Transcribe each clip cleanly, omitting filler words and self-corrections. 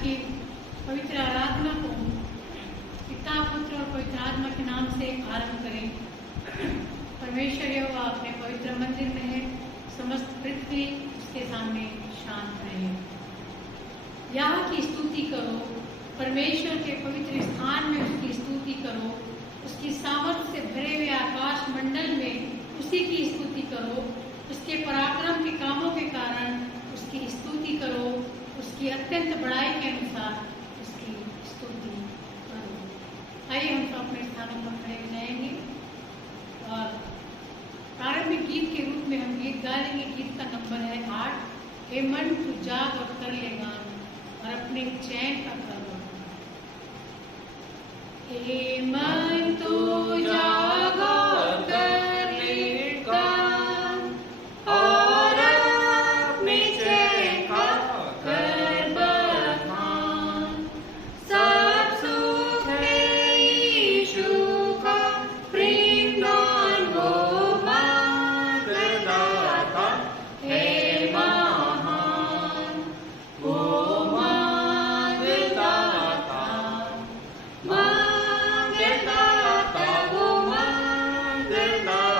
की पवित्र आराधना को पिता पुत्र और पवित्र आत्मा के नाम से आरंभ करें। परमेश्वर यहोवा अपने पवित्र मंदिर में है, समस्त पृथ्वी उसके सामने शांत रहे। यहाँ की स्तुति करो, परमेश्वर के पवित्र स्थान में उसकी स्तुति करो, उसकी सामर्थ्य से भरे हुए आकाश मंडल में उसी की स्तुति करो, उसके पराक्रम के कामों के कारण उसकी स्तुति करो, उसकी अत्यंत बड़ाई के अनुसार उसकी स्तुति करो। आइए हम सब अपने स्थानों पर खड़े हो जाएंगे और प्रारंभिक गीत के रूप में हम गीत गा लेंगे। गीत का नंबर है 8। हे मन तू जाग और कर ले गान और अपने चैन का कर लो। हे मन तू जाग और कर ले गान और अपने चैन का कर बखान। सब सुख है यीशु का प्रेम दान वो मांगदाता है महान, वो मांगदाता वो मांगदाता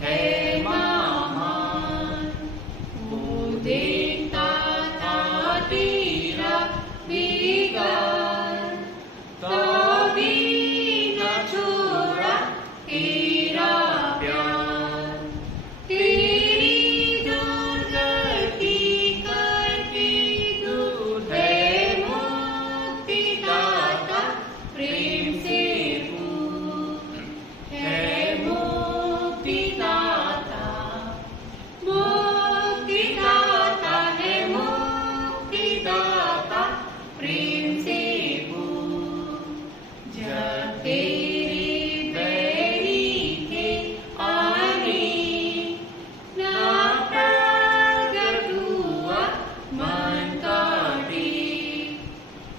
है महान। वो देखता था तेरा बिगाड़, कभी न छोड़ा तेरा प्यार। तेरी दुर्गति करके दूर है मुक्तिदाता, प्रेम से पूर्ण है मुक्तिदाता। मुक्तिदाता है मुक्तिदाता, प्रेम से पूर्ण। जब तेरे बैरी थे आने ना प्रगट हुआ मन का टेक,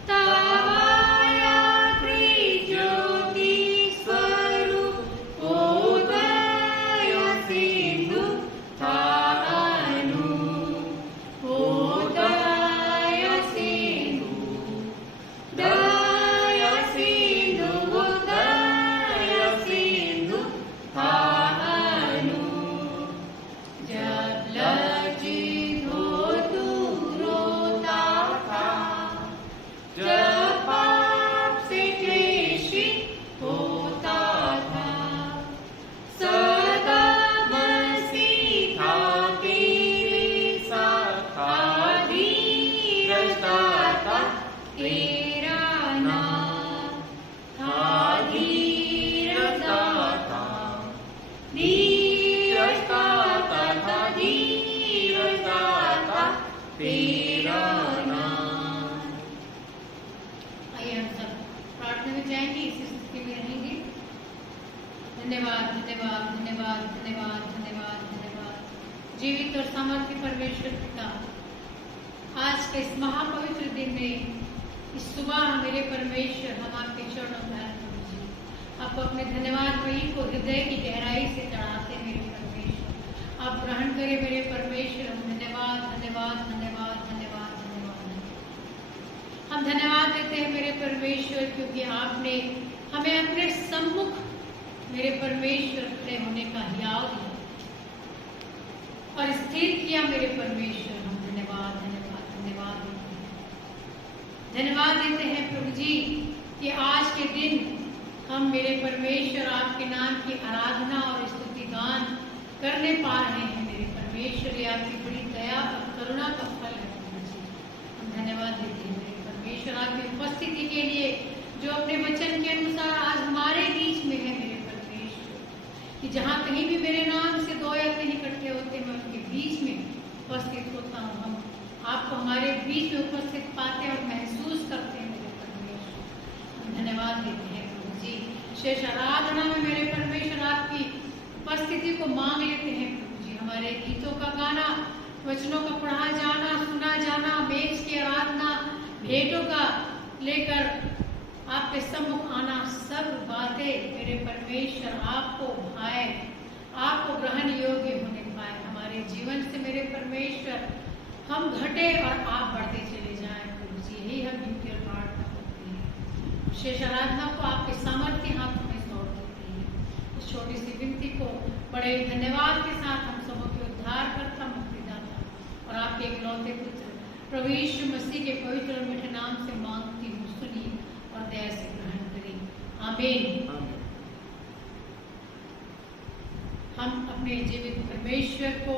तब आया त्रिज्योति स्वरूप उदय सिंधु था अनूप। उदय सिंधु दया सिंधु उदय सिंधु था अनूप। जब लज्जित हो तू रोता था, जब पाप से क्लेशित होता था, सदा मसीह था तेरे साथ, था धीरज दाता तेरा नाम, था धीरज दाता। धीरज दाता था धीरज दाता तेरा नाम। आइए हम सब प्रार्थना में जाएंगे, इसी स्थिति में रहेंगे। धन्यवाद धन्यवाद धन्यवाद धन्यवाद धन्यवाद धन्यवाद जीवित और सामर्थ्य परमेश्वर पिता, आज के इस महापवित्र दिन में इस सुबह मेरे परमेश्वर हम आपके चरणों में आए प्रभु जी। आप अपने धन्यवाद बलि को हृदय की गहराई से चढ़ाते हैं मेरे परमेश्वर। आप ग्रहण करें मेरे परमेश्वर। हम धन्यवाद धन्यवाद धन्यवाद धन्यवाद धन्यवाद हम धन्यवाद देते हैं मेरे परमेश्वर, क्योंकि आपने हमें अपने सम्मुख मेरे परमेश्वर खड़े होने का हियाव दिया और स्थिर किया मेरे परमेश्वर। हम धन्यवाद धन्यवाद धन्यवाद देते हैं। धन्यवाद देते हैं प्रभु जी कि आज के दिन हम मेरे परमेश्वर आपके नाम की आराधना और स्तुति गान करने पा रहे हैं मेरे परमेश्वर। ये आपकी बड़ी दया और करुणा का फल है प्रभु जी। हम धन्यवाद देते हैं मेरे परमेश्वर आपकी उपस्थिति के लिए, जो अपने वचन के अनुसार आज हमारे बीच में है मेरे परमेश्वर। कि जहाँ कहीं भी मेरे नाम से 2 या 3 इकट्ठे होते मैं उनके बीच में उपस्थित होता हूँ। हम आपको हमारे बीच में उपस्थित पाते और महसूस करते हैं मेरे परमेश्वर। हम धन्यवाद देते हैं प्रभु जी। शेष आराधना में मेरे परमेश्वर आपकी उपस्थिति को मांग लेते हैं प्रभु जी। हमारे गीतों का गाना, वचनों का पढ़ा जाना, सुना जाना, मेज की आराधना, भेंटों का लेकर आपके सम्मुख आना, सब बातें मेरे परमेश्वर आपको भाए, आपको ग्रहण योग्य होने पाए हमारे जीवन से मेरे परमेश्वर। हम घटे और आप बढ़ते चले जाएं प्रभु जी। यही विशेष आराधना को आपके सामर्थ्य हाथों में सौंप देते हैं। इस छोटी सी विनती को बड़े धन्यवाद के साथ हम सबों के उद्धार करता, मुक्तिदाता और आपके इकलौते पुत्र प्रभु यीशु मसीह के पवित्र और मीठे नाम से मांगती हूँ, सुनिए और दया से ग्रहण करें। आमीन। हम अपने जीवित परमेश्वर को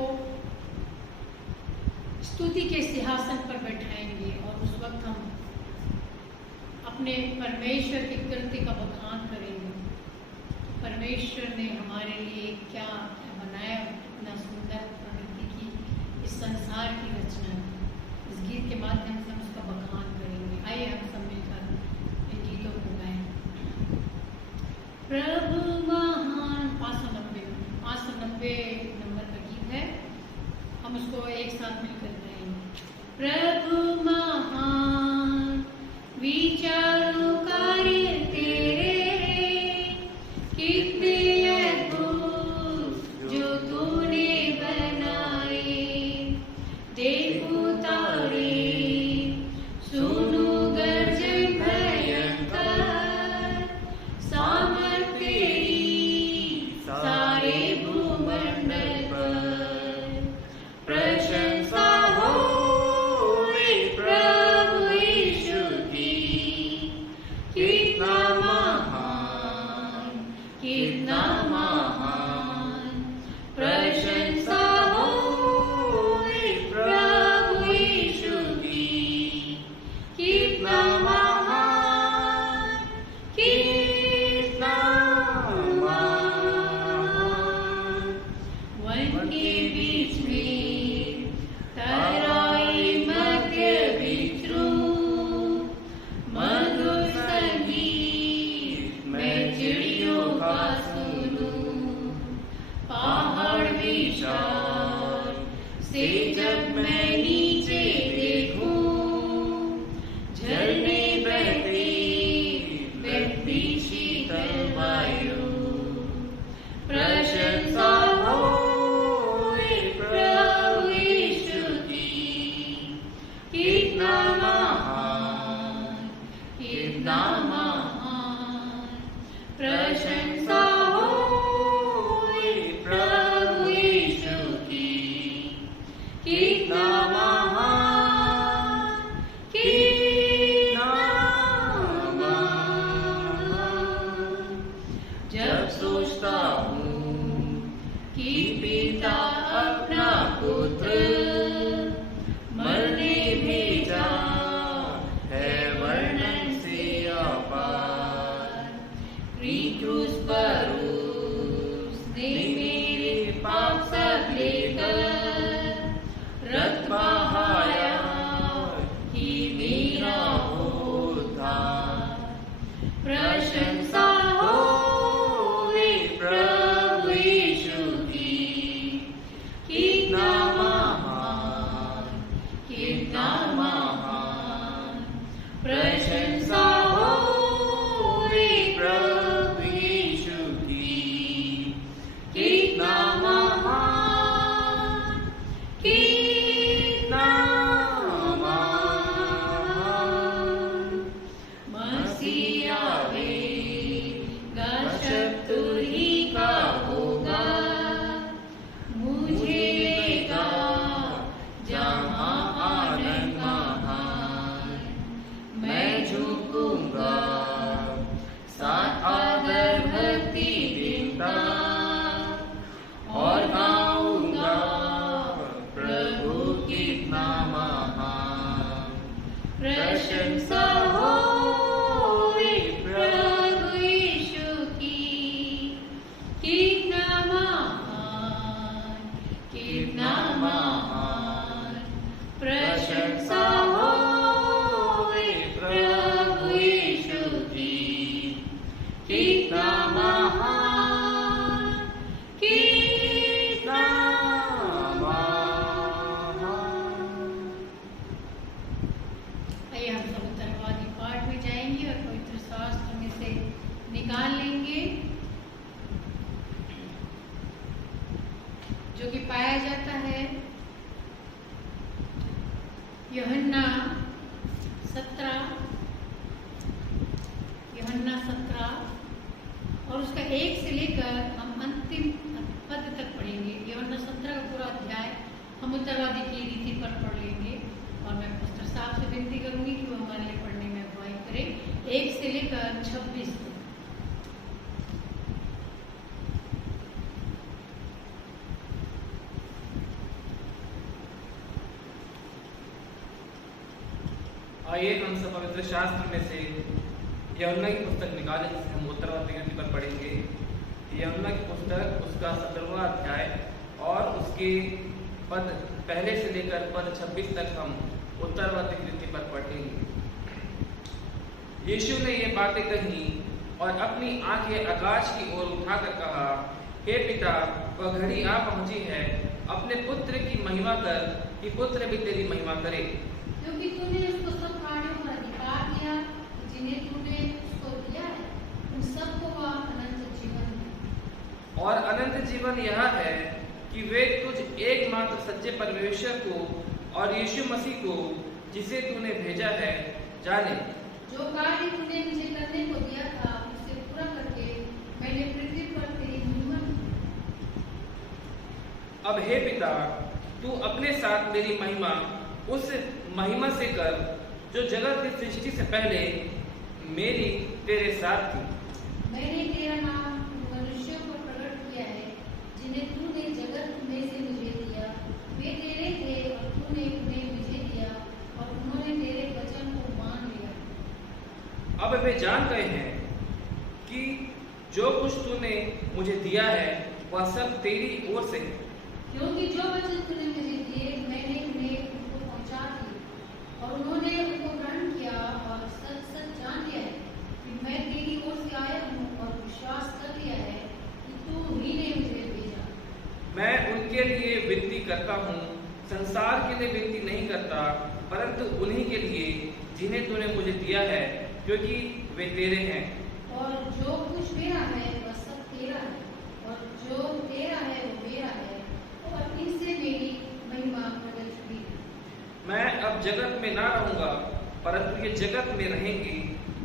स्तुति के सिंहासन पर बैठाएंगे और उस वक्त हम अपने परमेश्वर की कृति का बखान करेंगे। परमेश्वर ने हमारे लिए क्या बनाया, इतना सुंदर प्रकृति की इस संसार की रचना। इस गीत के माध्यम से हम उसका बखान करेंगे। आइए हम सब मिलकर इन गीतों को गाएं। प्रभु महान 590 नंबर का गीत है, हम उसको एक साथ मिलकर गाएंगे। प्रभु महान विचारों कार्य तेरे, कितने अद्भुत जो तूने बनाए। देखो तारे, सुनो गर्जन भयंकर, सामर्थ तेरी सारे भूमंडल पर। प्रशंसा हो प्रभु यीशु की, कितना महान, कितना महान। प्रशंसा हो प्रभु यीशु की, कितना महान, कितना महान। वन के बीच में तराई मध्य विचरूं, मधुर संगीत मैं चिड़ियों का सुनूं। पहाड़ विशाल से जब मैं नीचे देखूं, झरने बहते बहती शीतल वायु। प्रशंसा हो प्रभु यीशु की, कितना महान, कितना महान। प्रशंसा हो प्रभु यीशु की, कितना महान, कितना महान। जब सोचता हूँ कि पिता अपना पुत्र मरने भेजा है, वर्णन से अपार। क्रूस पर उसने मेरे पाप सब लेकर, रक्त बहाया कि मेरा उद्धार। प्रशंसा हो प्रभु यीशु की, कितना महान, कितना महान। प्रशंसा हो प्रभु यीशु की, कितना महान, कितना महान। मसीह आवेगा, शत्रु ही का होगा, मुझे लेगा जहाँ आनंद महान। मैं झुकूंगा साथ आदर भक्ति देता, और गाऊंगा प्रभु कितना महान। प्रशंसा हो प्रभु यीशु की, कितना महान, कितना महान। प्रशंसा हो प्रभु यीशु की, कितना महान, कितना महान। आइए हम सब उत्तरवादी पाठ में जाएंगे और पवित्र शास्त्र में से निकाल लेंगे जो कि पाया जाता है यूहन्ना 17 1 से लेकर हम अंतिम पद तक पढ़ेंगे। यूहन्ना 17 का पूरा अध्याय हम उत्तरवादी की रीति पर पढ़ लेंगे और मैं पास्टर साहब से विनती करूंगी कि वो हमारे लिए पढ़ने में अगुवाई करें 1 से लेकर 26 तक। आइए हम सब पवित्र शास्त्र में से यूहन्ना की पुस्तक निकालें जिसे हम उत्तरवादी रीति पर पढ़ेंगे। यूहन्ना की पुस्तक उसका 17वां अध्याय और उसके पद पहले से लेकर पद 26 तक हम उत्तरवादी रीति पर पढ़ेंगे। यीशु ने ये बातें कही और अपनी आंखें आकाश की ओर उठाकर कहा, हे पिता, वह घड़ी आ पहुंची है, अपने पुत्र की महिमा कर कि पुत्र भी तेरी महिमा करे, क्योंकि तूने उसको सब प्राणियों पर अधिकार दिया, जिन्हें तूने उसको दिया है, उन सबको वह अनंत जीवन है। और अनंत जीवन यह है कि वे तुझ एकमात्र सच्चे परमेश्वर को और यीशु मसीह को जिसे तूने भेजा है जाने। जो कार्य तूने मुझे करने को दिया था उसे पूरा करके मैंने पृथ्वी पर तेरी महिमा की। अब हे पिता, तू अपने साथ मेरी महिमा उस महिमा से कर जो जगत की सृष्टि से पहले मेरी तेरे साथ थी। मैंने तेरा नाम मनुष्यों को प्रकट किया है, जिन्हें तूने जगत में से मुझे दिया। वे तेरे थे और तूने उन्हें मुझे दिया और उन्होंने तेरे वचन को मान लिया। अब वे जान गए हैं कि जो कुछ तूने मुझे दिया है वह सब तेरी ओर से है, क्योंकि जो वचन तूने मुझे दिए मैंने उन्हें उनको पहुंचा दिए और उन्होंने उनको ग्रहण किया और सच सच जान लिया है कि मैं तेरी ओर से आया हूँ और विश्वास कर लिया है कि तू ही ने मुझे भेजा। मैं उनके लिए विनती करता हूँ, संसार के लिए विनती नहीं करता, परंतु उन्हीं के लिए जिन्हें तूने मुझे दिया है, क्योंकि वे तेरे हैं। और जो कुछ मेरा है वह सब तेरा है और जो तेरा है वो मेरा है और इनसे मेरी महिमा प्रकट हुई। मैं अब जगत में ना रहूंगा, परंतु ये जगत में रहेंगे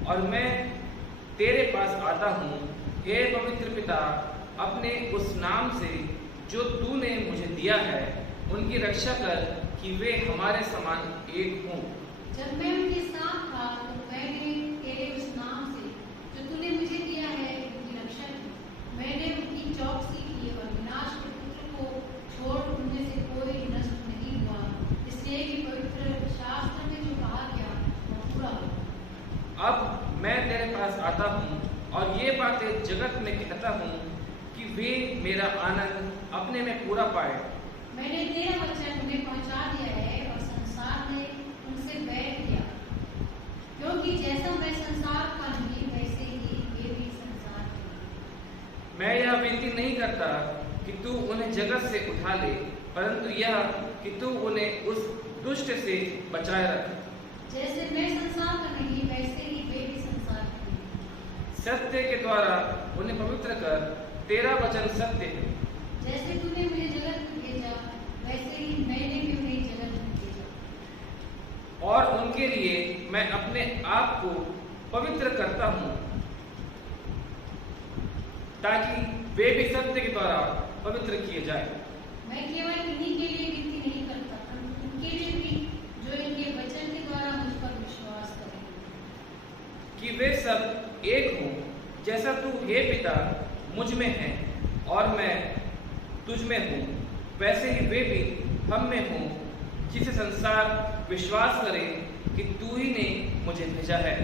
और मैं तेरे पास आता हूँ। हे पवित्र पिता, अपने उस नाम से जो तूने मुझे दिया है उनकी रक्षा कर कि वे हमारे समान एक हों। जब मैं उनके साथ था तो मैंने तेरे उस नाम से जो तूने मुझे दिया है उनकी रक्षा की। मैंने उनकी चौकसी की और विनाश के पुत्र को छोड़ उनमें से कोई नष्ट नहीं हुआ, इसलिए कि पवित्र शास्त्र में जो कहा गया वो पूरा हो। अब मैं तेरे पास आता हूँ और ये बातें जगत में कहता हूँ कि वे मेरा आनंद अपने में पूरा पाए। मैंने तेरा वचन उन्हें पहुंचा दिया है और संसार ने उनसे बैर किया, क्योंकि जैसा मैं संसार का नहीं वैसे ही वे भी संसार के। मैं यह विनती नहीं करता कि तू उन्हें जगत से उठा ले, परंतु यह कि तू उन्हें उस दुष्ट से बचाए रख। जैसे मैं संसार का नहीं वैसे ही वे भी संसार के नहीं। सत्य के द्वारा उन्हें पवित्र कर, तेरा वचन सत्य है। जैसे तूने मुझे जगत में भेजा वैसे ही मैंने भी उन्हें जगत में भेजा। और उनके लिए मैं अपने आप को पवित्र करता हूँ, ताकि वे भी सत्य के द्वारा पवित्र किए जाए। मैं केवल इन्हीं के लिए विनती नहीं करता, परंतु उनके लिए भी जो इनके वचन के द्वारा मुझ पर विश्वास करेंगे, कि वे सब एक हों, जैसा तू हे पिता मुझ में है और मैं तुझ में हूँ, वैसे ही वे भी हम में हों, जिसे संसार विश्वास करे कि तू ही ने मुझे भेजा है।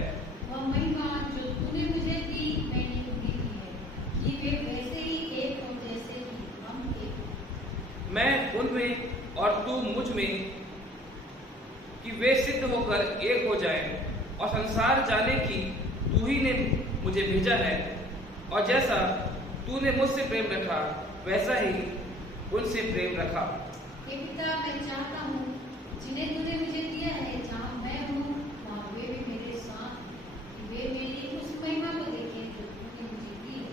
वह महिमा जो तूने मुझे दी मैंने उन्हें दी है, कि वे वैसे ही एक हो जैसे कि हम एक हैं। मैं उनमें और तू मुझ में, कि वे सिद्ध होकर एक हो जाएं और संसार जाने की तू ही ने मुझे भेजा है, और जैसा तूने मुझसे प्रेम रखा वैसा ही उनसे प्रेम रखा। हे पिता, मैं चाहता हूँ जिन्हें तूने मुझे दिया है, जहाँ मैं हूँ वहाँ वे भी मेरे साथ, कि वे मेरी उस महिमा को देखें जो तूने मुझे दी है।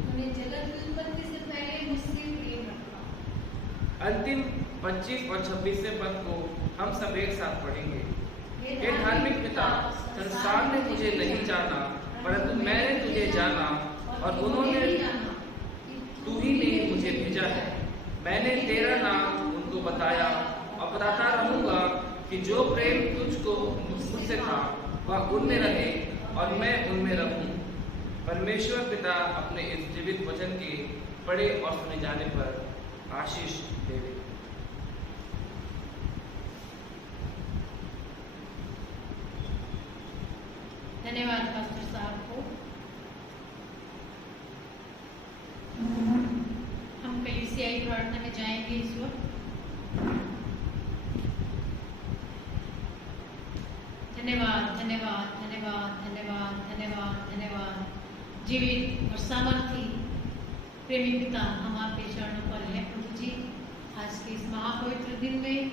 तूने जगत की उत्पत्ति से पहले मुझसे प्रेम रखा। अंतिम 25 और 26 पद को हम सब एक साथ पढ़ेंगे। हे धार्मिक पिता, संसार ने मुझे नहीं जाना, परंतु मैंने तुझे जाना, और उन्होंने तू ही ने मुझे भेजा है। मैंने तेरा नाम उनको बताया और बताता रहूंगा कि जो प्रेम तुझको मुझसे था वह उनमें रहे और मैं उनमें रहूं। परमेश्वर पिता अपने इस जीवित वचन के पढ़े और सुने जाने पर आशीष देवे। धन्यवाद पास्टर साहब को। हम कलीसियाई प्रार्थना में जाएंगे इस वक्त। धन्यवाद धन्यवाद धन्यवाद धन्यवाद धन्यवाद धन्यवाद। जीवित और सामर्थी प्रेमी पिता, हम आपके चरणों पर हैं प्रभु जी। आज के इस महापवित्र दिन में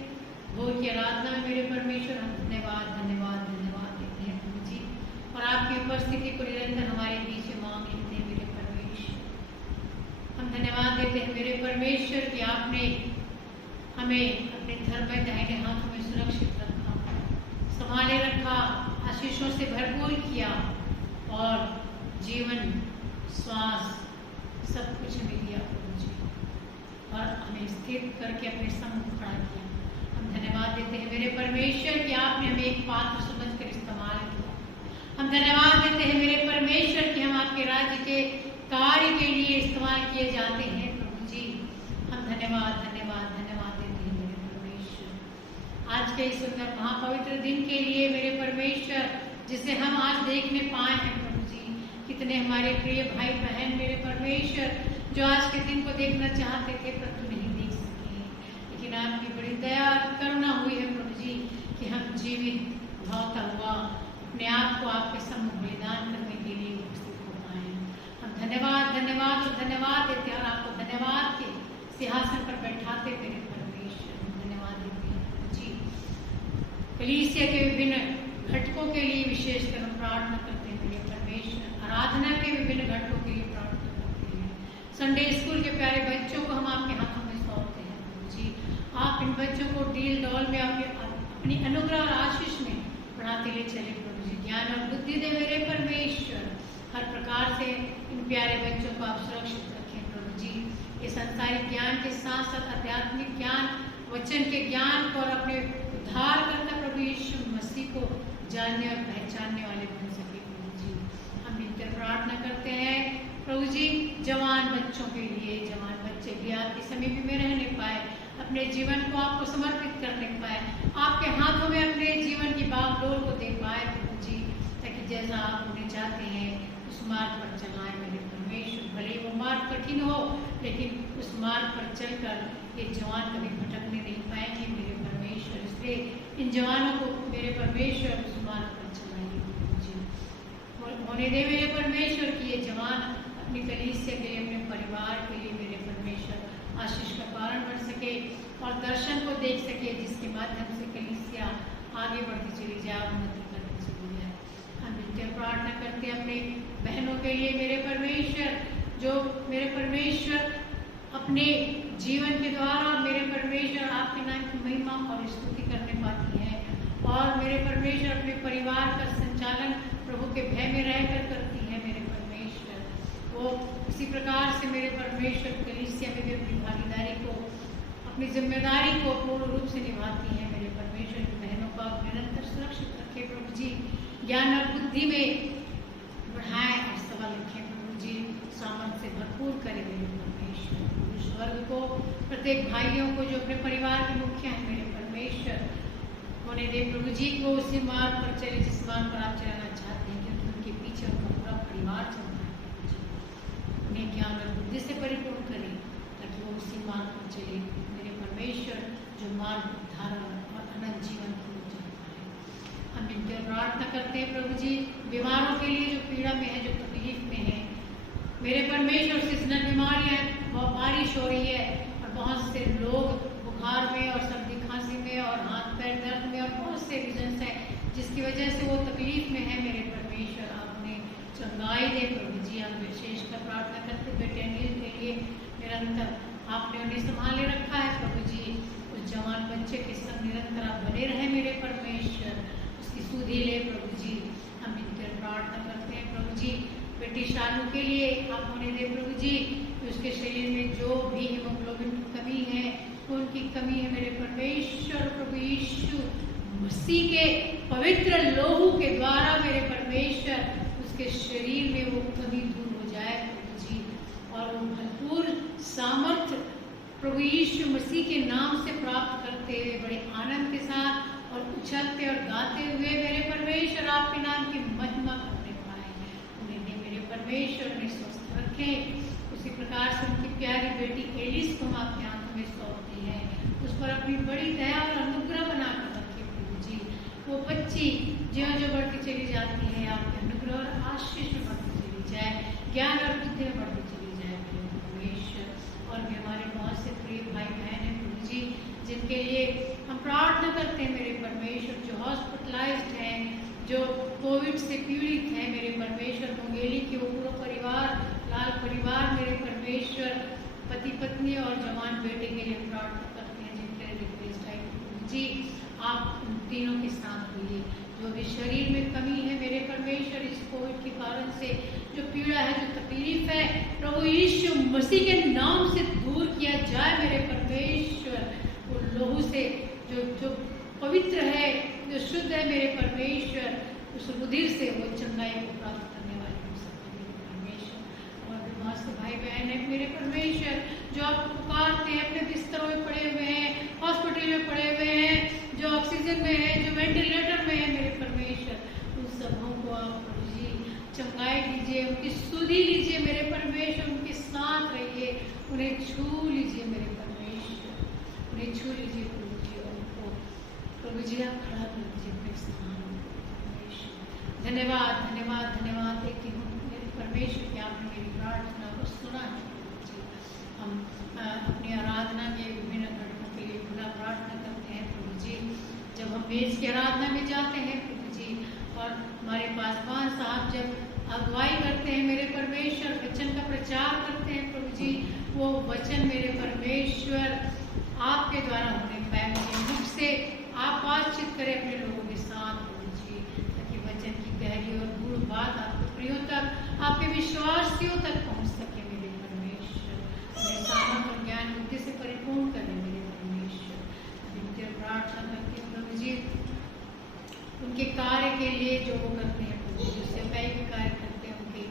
भोर की आराधना में मेरे परमेश्वर हम धन्यवाद धन्यवाद धन्यवाद देते हैं प्रभु जी, और आपकी उपस्थिति को निरंतर हमारे बीच में मांग लेते हैं मेरे परमेश्वर। हम धन्यवाद देते हैं मेरे परमेश्वर कि आपने हमें अपने धर्म में दाहिने हाथों में सुरक्षित रखा, संभाले रखा, आशीषों से भरपूर किया और जीवन, श्वास, सब कुछ हमें दिया प्रभु जी, और हमें स्थिर करके अपने सम्मुख खड़ा किया। हम धन्यवाद देते हैं मेरे परमेश्वर कि आपने हमें एक पात्र समझकर इस्तेमाल किया। हम धन्यवाद देते हैं मेरे परमेश्वर कि हम आपके राज्य के कार्य के लिए इस्तेमाल किए जाते हैं प्रभु जी। हम धन्यवाद धन्यवाद धन्यवाद देते हैं मेरे परमेश्वर आज के इस सुंदर महापवित्र दिन के लिए मेरे परमेश्वर, जिसे हम आज देखने पाए हैं प्रभु जी। कितने हमारे प्रिय भाई बहन मेरे परमेश्वर जो आज के दिन को देखना चाहते थे परंतु नहीं देख सके, लेकिन आपकी बड़ी दया करुणा हुई है प्रभु जी कि हम जीवित भावता हुआ अपने आप को आपके सम्मुख बलिदान करने के लिए उपस्थित हो पाए। हम धन्यवाद धन्यवाद और धन्यवाद देते हैं और आपको धन्यवाद के सिंहासन पर बैठाते मेरे परमेश्वर हम धन्यवाद देते हैं प्रभु जी। कलीसिया के विभिन्न घटकों के लिए विशेषकर हम प्रार्थना करते हैं मेरे परमेश्वर। आराधना के विभिन्न घटकों के लिए प्रार्थना करते हैं। संडे स्कूल के प्यारे बच्चों को हम आपके हाथों में सौंपते हैं प्रभु जी। आप इन बच्चों को डील डॉल में अपनी अनुग्रह और आशीष में बढ़ाते ले चले प्रभु जी। ज्ञान और बुद्धि दे मेरे परमेश्वर। हर प्रकार से इन प्यारे बच्चों को आप सुरक्षित रखें प्रभु जी। ये संसारिक ज्ञान के साथ साथ आध्यात्मिक ज्ञान, वचन के ज्ञान को और अपने उद्धार करता प्रभु यीशु मसीह को जानने और पहचानने वाले बन सके प्रभु जी। हम मिलकर प्रार्थना करते हैं प्रभु जी जवान बच्चों के लिए। जवान बच्चे भी आपके समीप में रहने पाए, अपने जीवन को आपको समर्पित करने पाए, आपके हाथों में अपने जीवन की बागडोर को दे पाए प्रभु जी, ताकि जैसा आप उन्हें चाहते हैं उस मार्ग पर चलाएं मेरे परमेश्वर। भले वो मार्ग कठिन हो लेकिन उस मार्ग पर चलकर ये जवान कभी भटकने नहीं पाएंगे मेरे परमेश्वर। इसलिए इन जवानों को मेरे परमेश्वर उस मार्ग पर चलाइए प्रभु जी। होने दे मेरे परमेश्वर कि ये जवान अपनी कलीसिया के लिए, अपने परिवार के लिए मेरे परमेश्वर आशीष का कारण बन सके और दर्शन को देख सके, जिसके माध्यम से कलीसिया आगे बढ़ती चली जाए, उन्नति करती चली जाए। हम मिलकर प्रार्थना करते हैं अपने बहनों के लिए मेरे परमेश्वर, जो मेरे परमेश्वर अपने जीवन के द्वारा मेरे परमेश्वर आपके नाम की महिमा और स्तुति करने पाती है, और मेरे परमेश्वर अपने परिवार का संचालन प्रभु के भय में रहकर करती है मेरे परमेश्वर। वो इसी प्रकार से मेरे परमेश्वर कलीसिया में भी अपनी भागीदारी को, अपनी जिम्मेदारी को पूर्ण रूप से निभाती है मेरे परमेश्वर। बहनों को आप निरंतर सुरक्षित रखें प्रभु जी, ज्ञान और बुद्धि में बढ़ाएं और सबल रखें प्रभु जी, सामर्थ्य से भरपूर करें मेरे परमेश्वर। उस वर्ग को, प्रत्येक भाइयों को जो अपने परिवार के मुखिया हैं मेरे परमेश्वर, होने दे प्रभु जी को उसी मार्ग पर चले जिस मार्ग पर आप चलाना चाहते हैं, क्योंकि उनके पीछे उनका पूरा परिवार चलता है प्रभु जी। उन्हें ज्ञान और बुद्धि से परिपूर्ण करें ताकि वो उसी मार्ग पर चले मेरे परमेश्वर, जो मार्ग धारण और अनंत जीवन की ओर चलता है। हम इनके प्रार्थना करते हैं प्रभु जी बीमारों के लिए, जो पीड़ा में है, जो तकलीफ में है मेरे परमेश्वर। सीजनल बीमारियां, बहुत बारिश हो रही है और बहुत से लोग बुखार में और सर्दी खांसी में और हाथ पैर दर्द में और बहुत से रीजन्स हैं जिसकी वजह से वो तकलीफ में है मेरे परमेश्वर। आपने चंगाई दे प्रभु जी। हम विशेषकर प्रार्थना करते बेटे अनिल के लिए निरंतर आपने उन्हें संभाले रखा है प्रभु जी। उस जवान बच्चे के संग निरंतर आप बने रहे मेरे परमेश्वर, उसकी सुधि ले प्रभु जी। हम इनकर प्रार्थना करते हैं प्रभु जी, बेटी शानू के लिए आप होने दे प्रभु जी कि उसके शरीर में जो भी हीमोग्लोबिन की कमी है, उनकी कमी है मेरे परमेश्वर प्रभु यीशु मसीह के पवित्र लोहू के द्वारा मेरे परमेश्वर उसके शरीर में वो कमी दूर हो जाए प्रभु जी, और वो भरपूर सामर्थ्य प्रभु यीशु मसीह के नाम से प्राप्त करते हुए बड़े आनंद के साथ और उछलते और गाते हुए मेरे परमेश्वर आपके नाम की महिमा करने पाए। उन्हें मेरे परमेश्वर ने स्वस्थ रखे। उसी प्रकार से उनकी प्यारी बेटी एलिस को हम आपके हाथों में सौंपती है, उस पर अपनी बड़ी दया और अनुग्रह बनाकर रखे प्रभु जी। वो बच्ची ज्यों ज्यों बढ़ती चली जाती है आपके अनुग्रह और आशीष में बढ़ती चली जाए, ज्ञान और बुद्धि में बढ़ती चली जाए मेरे परमेश्वर। और भी हमारे बहुत से प्रिय भाई बहन हैं प्रभु जी, जिनके लिए हम प्रार्थना करते हैं मेरे परमेश्वर, जो हॉस्पिटलाइज्ड हैं, जो कोविड से पीड़ित हैं मेरे परमेश्वर। मुंगेली के वो पूरा परिवार, लाल परिवार मेरे परमेश्वर, पति पत्नी और जवान बेटे के लिए प्रार्थना करते हैं जिनके लिए रिक्वेस्ट है प्रभु जी। आप उन तीनों के साथ होइए। जो भी शरीर में कमी है मेरे परमेश्वर, इस कोविड के कारण से जो पीड़ा है, जो तकलीफ है, प्रभु यीशु मसीह के नाम से दूर किया जाए मेरे परमेश्वर। वो लोहू से जो पवित्र है, जो शुद्ध है मेरे परमेश्वर, उस रुधिर से वो चंगाई को प्राप्त करने वाले हो सकते हैं मेरे परमेश्वर। और भी बहुत से भाई बहन है मेरे परमेश्वर, जो आपको पुकारते हैं, अपने बिस्तरों में पड़े हुए हैं, हॉस्पिटल में पड़े हुए हैं, जो ऑक्सीजन में है, जो वेंटिलेटर में है मेरे परमेश्वर, उन सबों को आप प्रभु जी चंगाई दीजिए, उनकी सुधि लीजिए मेरे परमेश्वर, उनके साथ रहिए, उन्हें छू लीजिए मेरे परमेश्वर, उन्हें छू लीजिए प्रभु जी। और उनको प्रभु जी आप खड़ा कर दीजिए अपने स्थान परमेश्वर। धन्यवाद धन्यवाद धन्यवाद देती हूँ मेरे परमेश्वर कि आपने मेरी प्रार्थना को सुना है प्रभु जी। हम अपनी आराधना के विभिन्न घटकों के लिए पुनः प्रार्थना करते हैं प्रभु जी। जब हम मेज की आराधना में जाते हैं प्रभु जी, और हमारे पासवान साहब जब अगुवाई करते हैं मेरे परमेश्वर, वचन का प्रचार करते हैं प्रभु जी, वो वचन मेरे परमेश्वर आपके द्वारा होने पाए, मुझे मुख से आप बातचीत करें अपने लोगों के साथ प्रभु जी, ताकि वचन की गहरी और गूढ़ बात आपके प्रियों तक, आपके विश्वासियों तक पहुंच सके मेरे परमेश्वर। मेरे सामर्थ और ज्ञान बुद्धि से परिपूर्ण करें मेरे परमेश्वर। अभी प्रार्थना करती हूँ प्रभु जी उनके कार्य के लिए जो वो करते हैं प्रभु जी, जो सेवकाई के कार्य करते हैं, उनके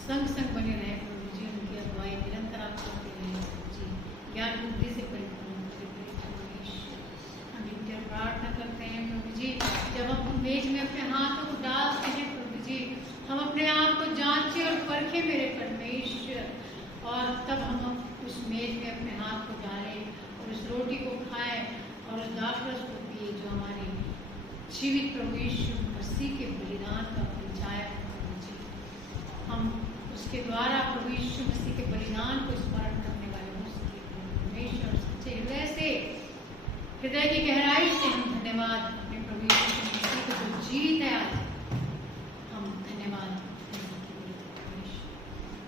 संग संग बने रहे प्रभु जी, उनकी अगुवाई निरंतर आप करते रहे प्रभु जी, ज्ञान बुद्धि से परिपूर्ण करें परमेश्वर। हम नित्य प्रार्थना करते हैं प्रभु जी, जब हम मेज में अपने हाथों को डालते हैं प्रभु जी, हम अपने आप को जांचें और परखें मेरे परमेश्वर, और तब हम उस मेज में अपने हाथ को डालें और उस रोटी को खाएं और उस दाखरस को पिए जो हमारे जीवित प्रभु यीशु मसीह के बलिदान का परिचाय प्रभु जी। हम उसके द्वारा प्रभु यीशु मसीह के बलिदान को स्मरण करने वाले हो सके परमेश्वर। सच्चे हृदय से, हृदय की गहराई से हम धन्यवाद अपने प्रभु यीशु मसीह को जो जीवित है आज, हम धन्यवाद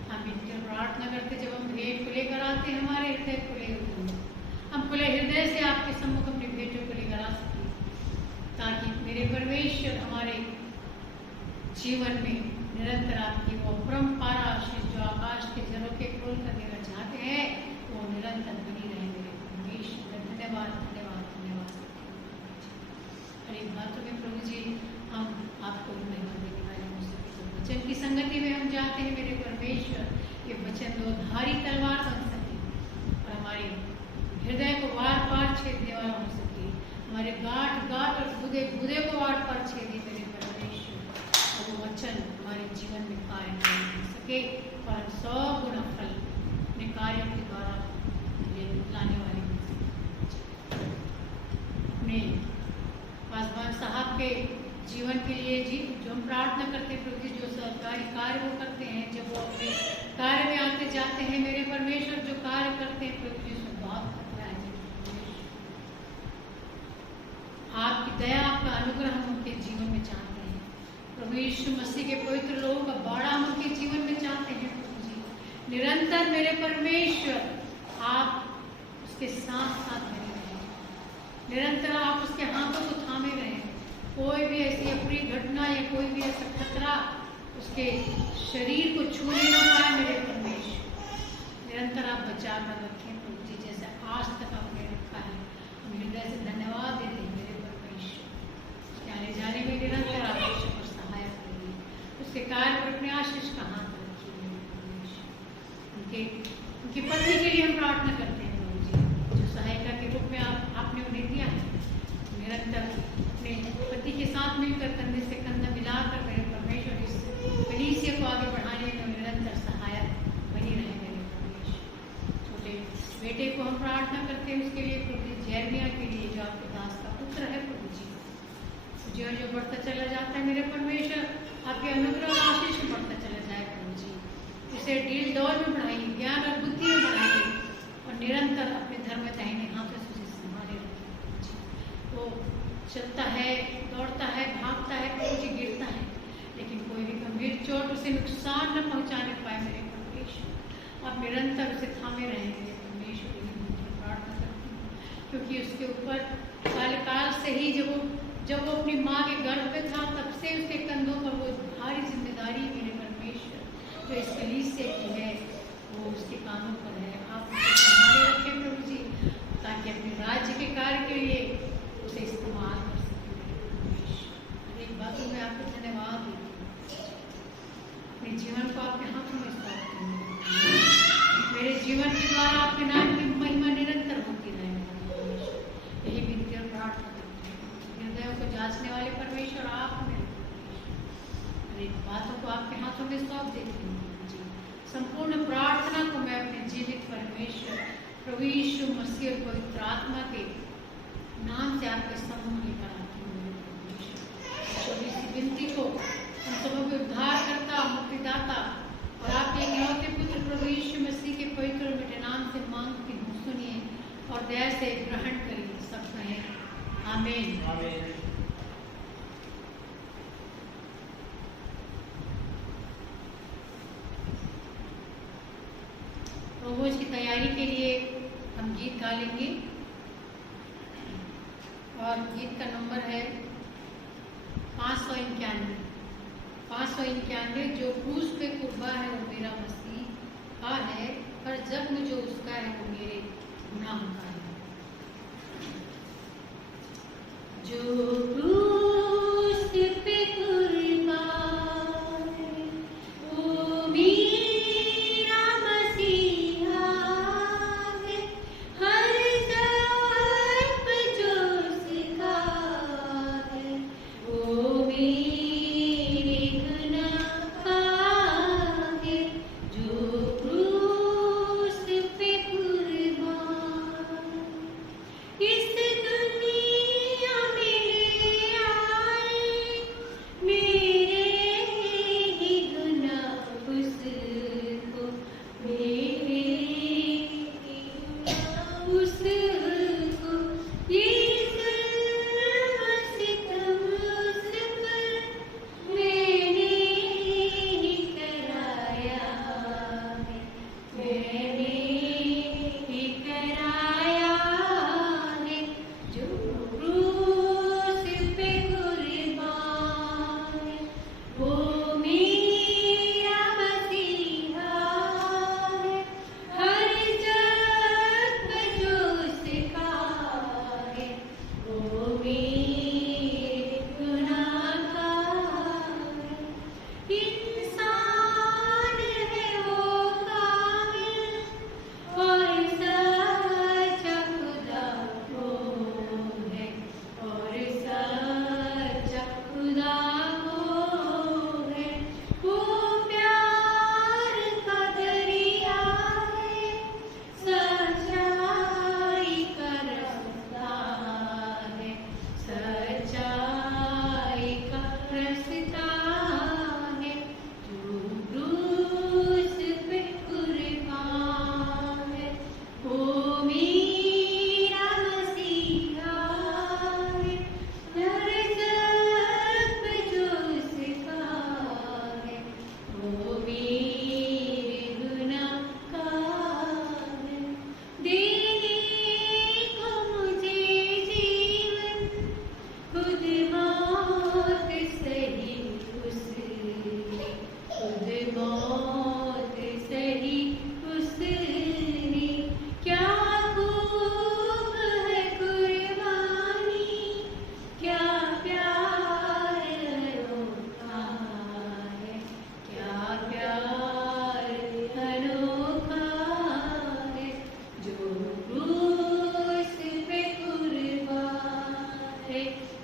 हम इनकी प्रार्थना करते। जब हम भेंट को लेकर आते हैं, हमारे हृदय खुले होते हैं, हम खुले हृदय से आपके सम्मुख अपनी भेंटों को लेकर आ सके, ताकि मेरे परमेश्वर हमारे जीवन में निरंतर आपकी वो परम्परा आशीष जो आकाश के झरोखे खोल कर देना चाहते हैं, वो निरंतर बनी रहे मेरे परमेश्वर। धन्यवाद धन्यवाद धन्यवाद। हरी बातों में प्रभु जी हम आपको महिमा देने वाले हो सके। वचन की संगति में हम जाते हैं मेरे परमेश्वर, ये वचन दो धारी तलवार बन सके और हमारे हृदय को वार पार छेदने वाला हो सके, हमारे गांठ गांठ और गुदे गुदे को वार पार छेदे मेरे परमेश्वर, और वो वचन हमारे जीवन में कार्य कर सके और 100 गुना फल अपने कार्यों के द्वारा लाने वाले हो सके। अपने पासवान साहब के जीवन के लिए जी जो हम प्रार्थना करते हैं प्रभु जी, जो सरकारी कार्य वो करते हैं, जब वो अपने कार्य में आते जाते हैं मेरे परमेश्वर, जो कार्य करते हैं प्रभु जी उसमें बहुत खतरा है। आपकी दया, आपका अनुग्रह हम उनके जीवन में चाहते हैं प्रभु यीशु मसीह के पवित्र लोगों का बाड़ा हम उनके जीवन में चाहते हैं प्रभु जी। निरंतर मेरे परमेश्वर आप उसके साथ साथ बने रहें, निरंतर आप उसके हाथों को थामे रहें। कोई भी ऐसी अप्रिय घटना या कोई भी ऐसा खतरा उसके शरीर को छूने ना पाए मेरे परमेश्वर। निरंतर आप बचा कर रखें प्रभु जी, जैसे आज तक आपने रखा है। हम हृदय से धन्यवाद देते हैं मेरे परमेश्वर। उसके आने जाने में निरंतर आप रक्षक और सहायक करिए। उसके कार्य पर अपने आशीष का हाथ रखिए मेरे परमेश्वर। उनके पति के लिए हम प्रार्थना करते हैं प्रभु जी, जो सहायिका के रूप में आपने उन्हें दिया है। निरंतर अपने पति के साथ मिलकर कंधे से कंधा मिलाकर मेरे परमेश्वर इस कलीसिया को आगे बढ़ाने में निरंतर सहायक बनी रहे मेरे परमेश्वर। छोटे बेटे को हम प्रार्थना करते हैं उसके लिए प्रभु जी, जैर्मिया के लिए जो आपके दास का पुत्र है प्रभु जी, जो बढ़ता चला जाता है मेरे परमेश्वर, आपके अनुग्रह और आशीष में बढ़ता चला जाए प्रभु जी। इसे डील दौड़ में बढ़ाइए, ज्ञान और बुद्धि में बढ़ाइए और निरंतर अपने धर्म में दाहिने हाथों से उसे संभाले रखें प्रभु जी। वो चलता है, दौड़ता है, भागता है प्रभु जी, गिरता है, लेकिन कोई भी गंभीर चोट उसे नुकसान न पहुंचाने पाए मेरे परमेश्वर। आप निरंतर उसे थामे रहें मेरे परमेश्वर, प्रार्थना करती हूँ। क्योंकि उसके ऊपर बाल्यकाल से ही जब वो अपनी माँ के गर्भ में था, तब से उसके कंधों पर वो भारी जिम्मेदारी मेरे परमेश्वर जो इस कलीसिया की है वो उसके कानों पर है। आप उसे संभाले रखें प्रभु जी, ताकि अपने राज्य के कार्य के लिए उसे इस्तेमाल कर सके मेरे परमेश्वर। एक बातों में आपको धन्यवाद देती हूँ, अपने जीवन को आपके हाथों में सौंपती हूँ। मेरे जीवन के द्वारा आपके नाम की महिमा निरंतर होती रहे मेरे परमेश्वर। यही विनती और प्रार्थना करती हूँ। हृदयों को जांचने वाले परमेश्वर आप मेरे परमेश्वर। एक बातों को आपके हाथों में सौंप देती हूँ जी। संपूर्ण प्रार्थना को मैं अपने जीवित परमेश्वर प्रभु यीशु मसीह और पवित्र आत्मा के नाम से आपके सम्मुख लेकर आती हूँ मेरे परमेश्वर। छोटी सी विनती को हम सबों के उद्धार करता, मुक्तिदाता और आपके इकलौते पुत्र प्रभु यीशु मसीह के पवित्र और मीठे नाम से मांगती हूँ, सुनिए और दया से ग्रहण करिए। सब कहें आमीन। आमीन। प्रोभोज की तैयारी के लिए हम गीत गा लेंगे और गीत का नंबर है 591। जो क्रूस पे कुर्बा है वो मेरा मसीह का है, पर जख्म जो उसका है वो मेरे गुनाह का है। जो क्रूस पे कुर्बा है वो मेरा मसीहा है, हर जख्म जो उसका है वो मेरे गुनाह का है। जो क्रूस पे कुर्बान, इस दुनिया में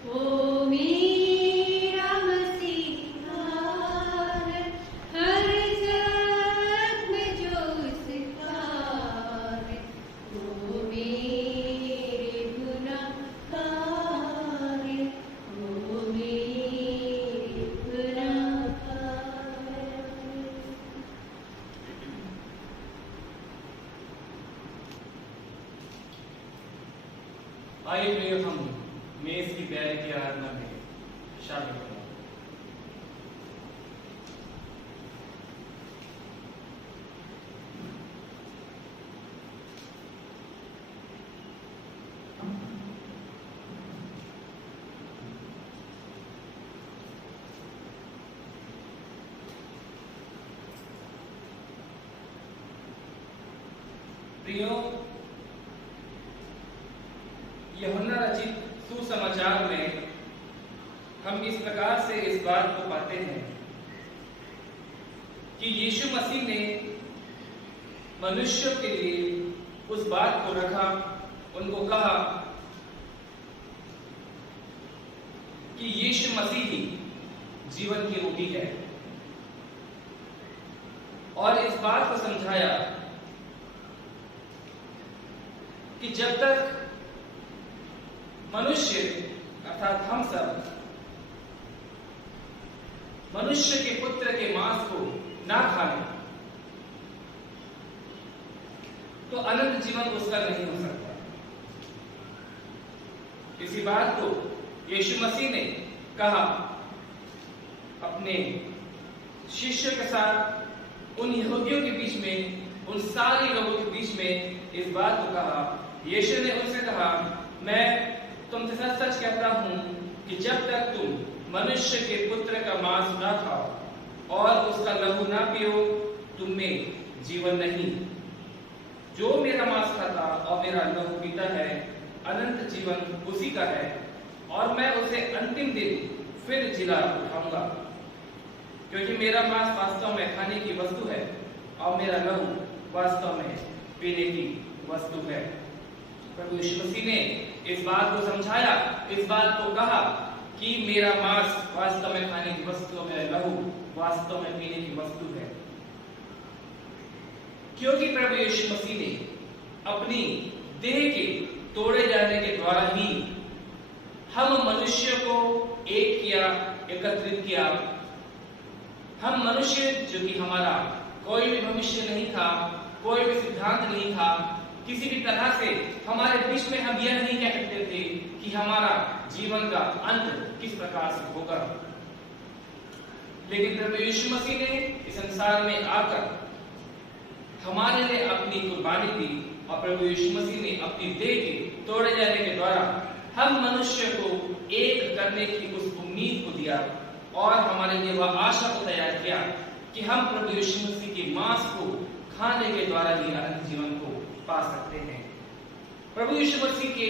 ओ मेरा मसीहा है, हर जग में जो उसका है, ओ मेरे गुनाहगार है, ओ मेरे गुनाहगार है। आइए प्रिय, हम मेज की प्यारे की आराधना में शामिल हों। प्रियो, यूहन्ना रचित सुसमाचार में हम इस प्रकार से इस बात को पाते हैं कि यीशु मसीह ने मनुष्यों के लिए उस बात को रखा, उनको कहा कि यीशु मसीह ही जीवन की रोटी है, और इस बात को समझाया कि जब तक मनुष्य अर्थात हम सब मनुष्य के पुत्र के मांस को ना खाएं तो अनंत जीवन उसका नहीं हो सकता। इसी बात को यीशु मसीह ने कहा अपने शिष्यों के साथ, उन यहूदियों के बीच में, उन सारे लोगों के बीच में इस बात को कहा। यीशु ने उनसे कहा, मैं तुमसे सच सच कहता हूं कि जब तक तुम मनुष्य के पुत्र का मांस ना खाओ और उसका लहू ना पियो, तुम में जीवन नहीं। जो मेरा मांस खाता और मेरा लहू पीता है, अनंत जीवन उसी का है, और मैं उसे अंतिम दिन फिर जिला उठाऊंगा। क्योंकि मेरा मांस वास्तव में खाने की वस्तु है और मेरा लहू वास्तव में पीने की वस्तु है। प्रभु यीशु मसीह ने इस बात को समझाया, इस बात को कहा कि मेरा मांस वास्तव में खाने की वस्तु, मेरा लहू वास्तव में पीने की वस्तु है। क्योंकि प्रभु यीशु मसीह ने अपनी देह के तोड़े जाने के द्वारा ही हम मनुष्य को एक किया, एकत्रित किया। हम मनुष्य, जो कि हमारा कोई भी भविष्य नहीं था, कोई भी सिद्धांत नहीं था, किसी भी तरह से हमारे बीच में हम यह नहीं कह सकते थे कि हमारा जीवन का अंत किस प्रकार से होगा। लेकिन प्रभु यीशु मसीह ने इस संसार में आकर हमारे लिए अपनी कुर्बानी दी, और प्रभु यीशु मसीह ने अपनी देह के तोड़े जाने के द्वारा हम मनुष्य को एक करने की उस उम्मीद को दिया, और हमारे लिए वह आशा को तैयार किया कि हम प्रभु यीशु मसीह के मांस को खाने के द्वारा ही अनंत जीवन को पा सकते हैं। प्रभु यीशु मसीह के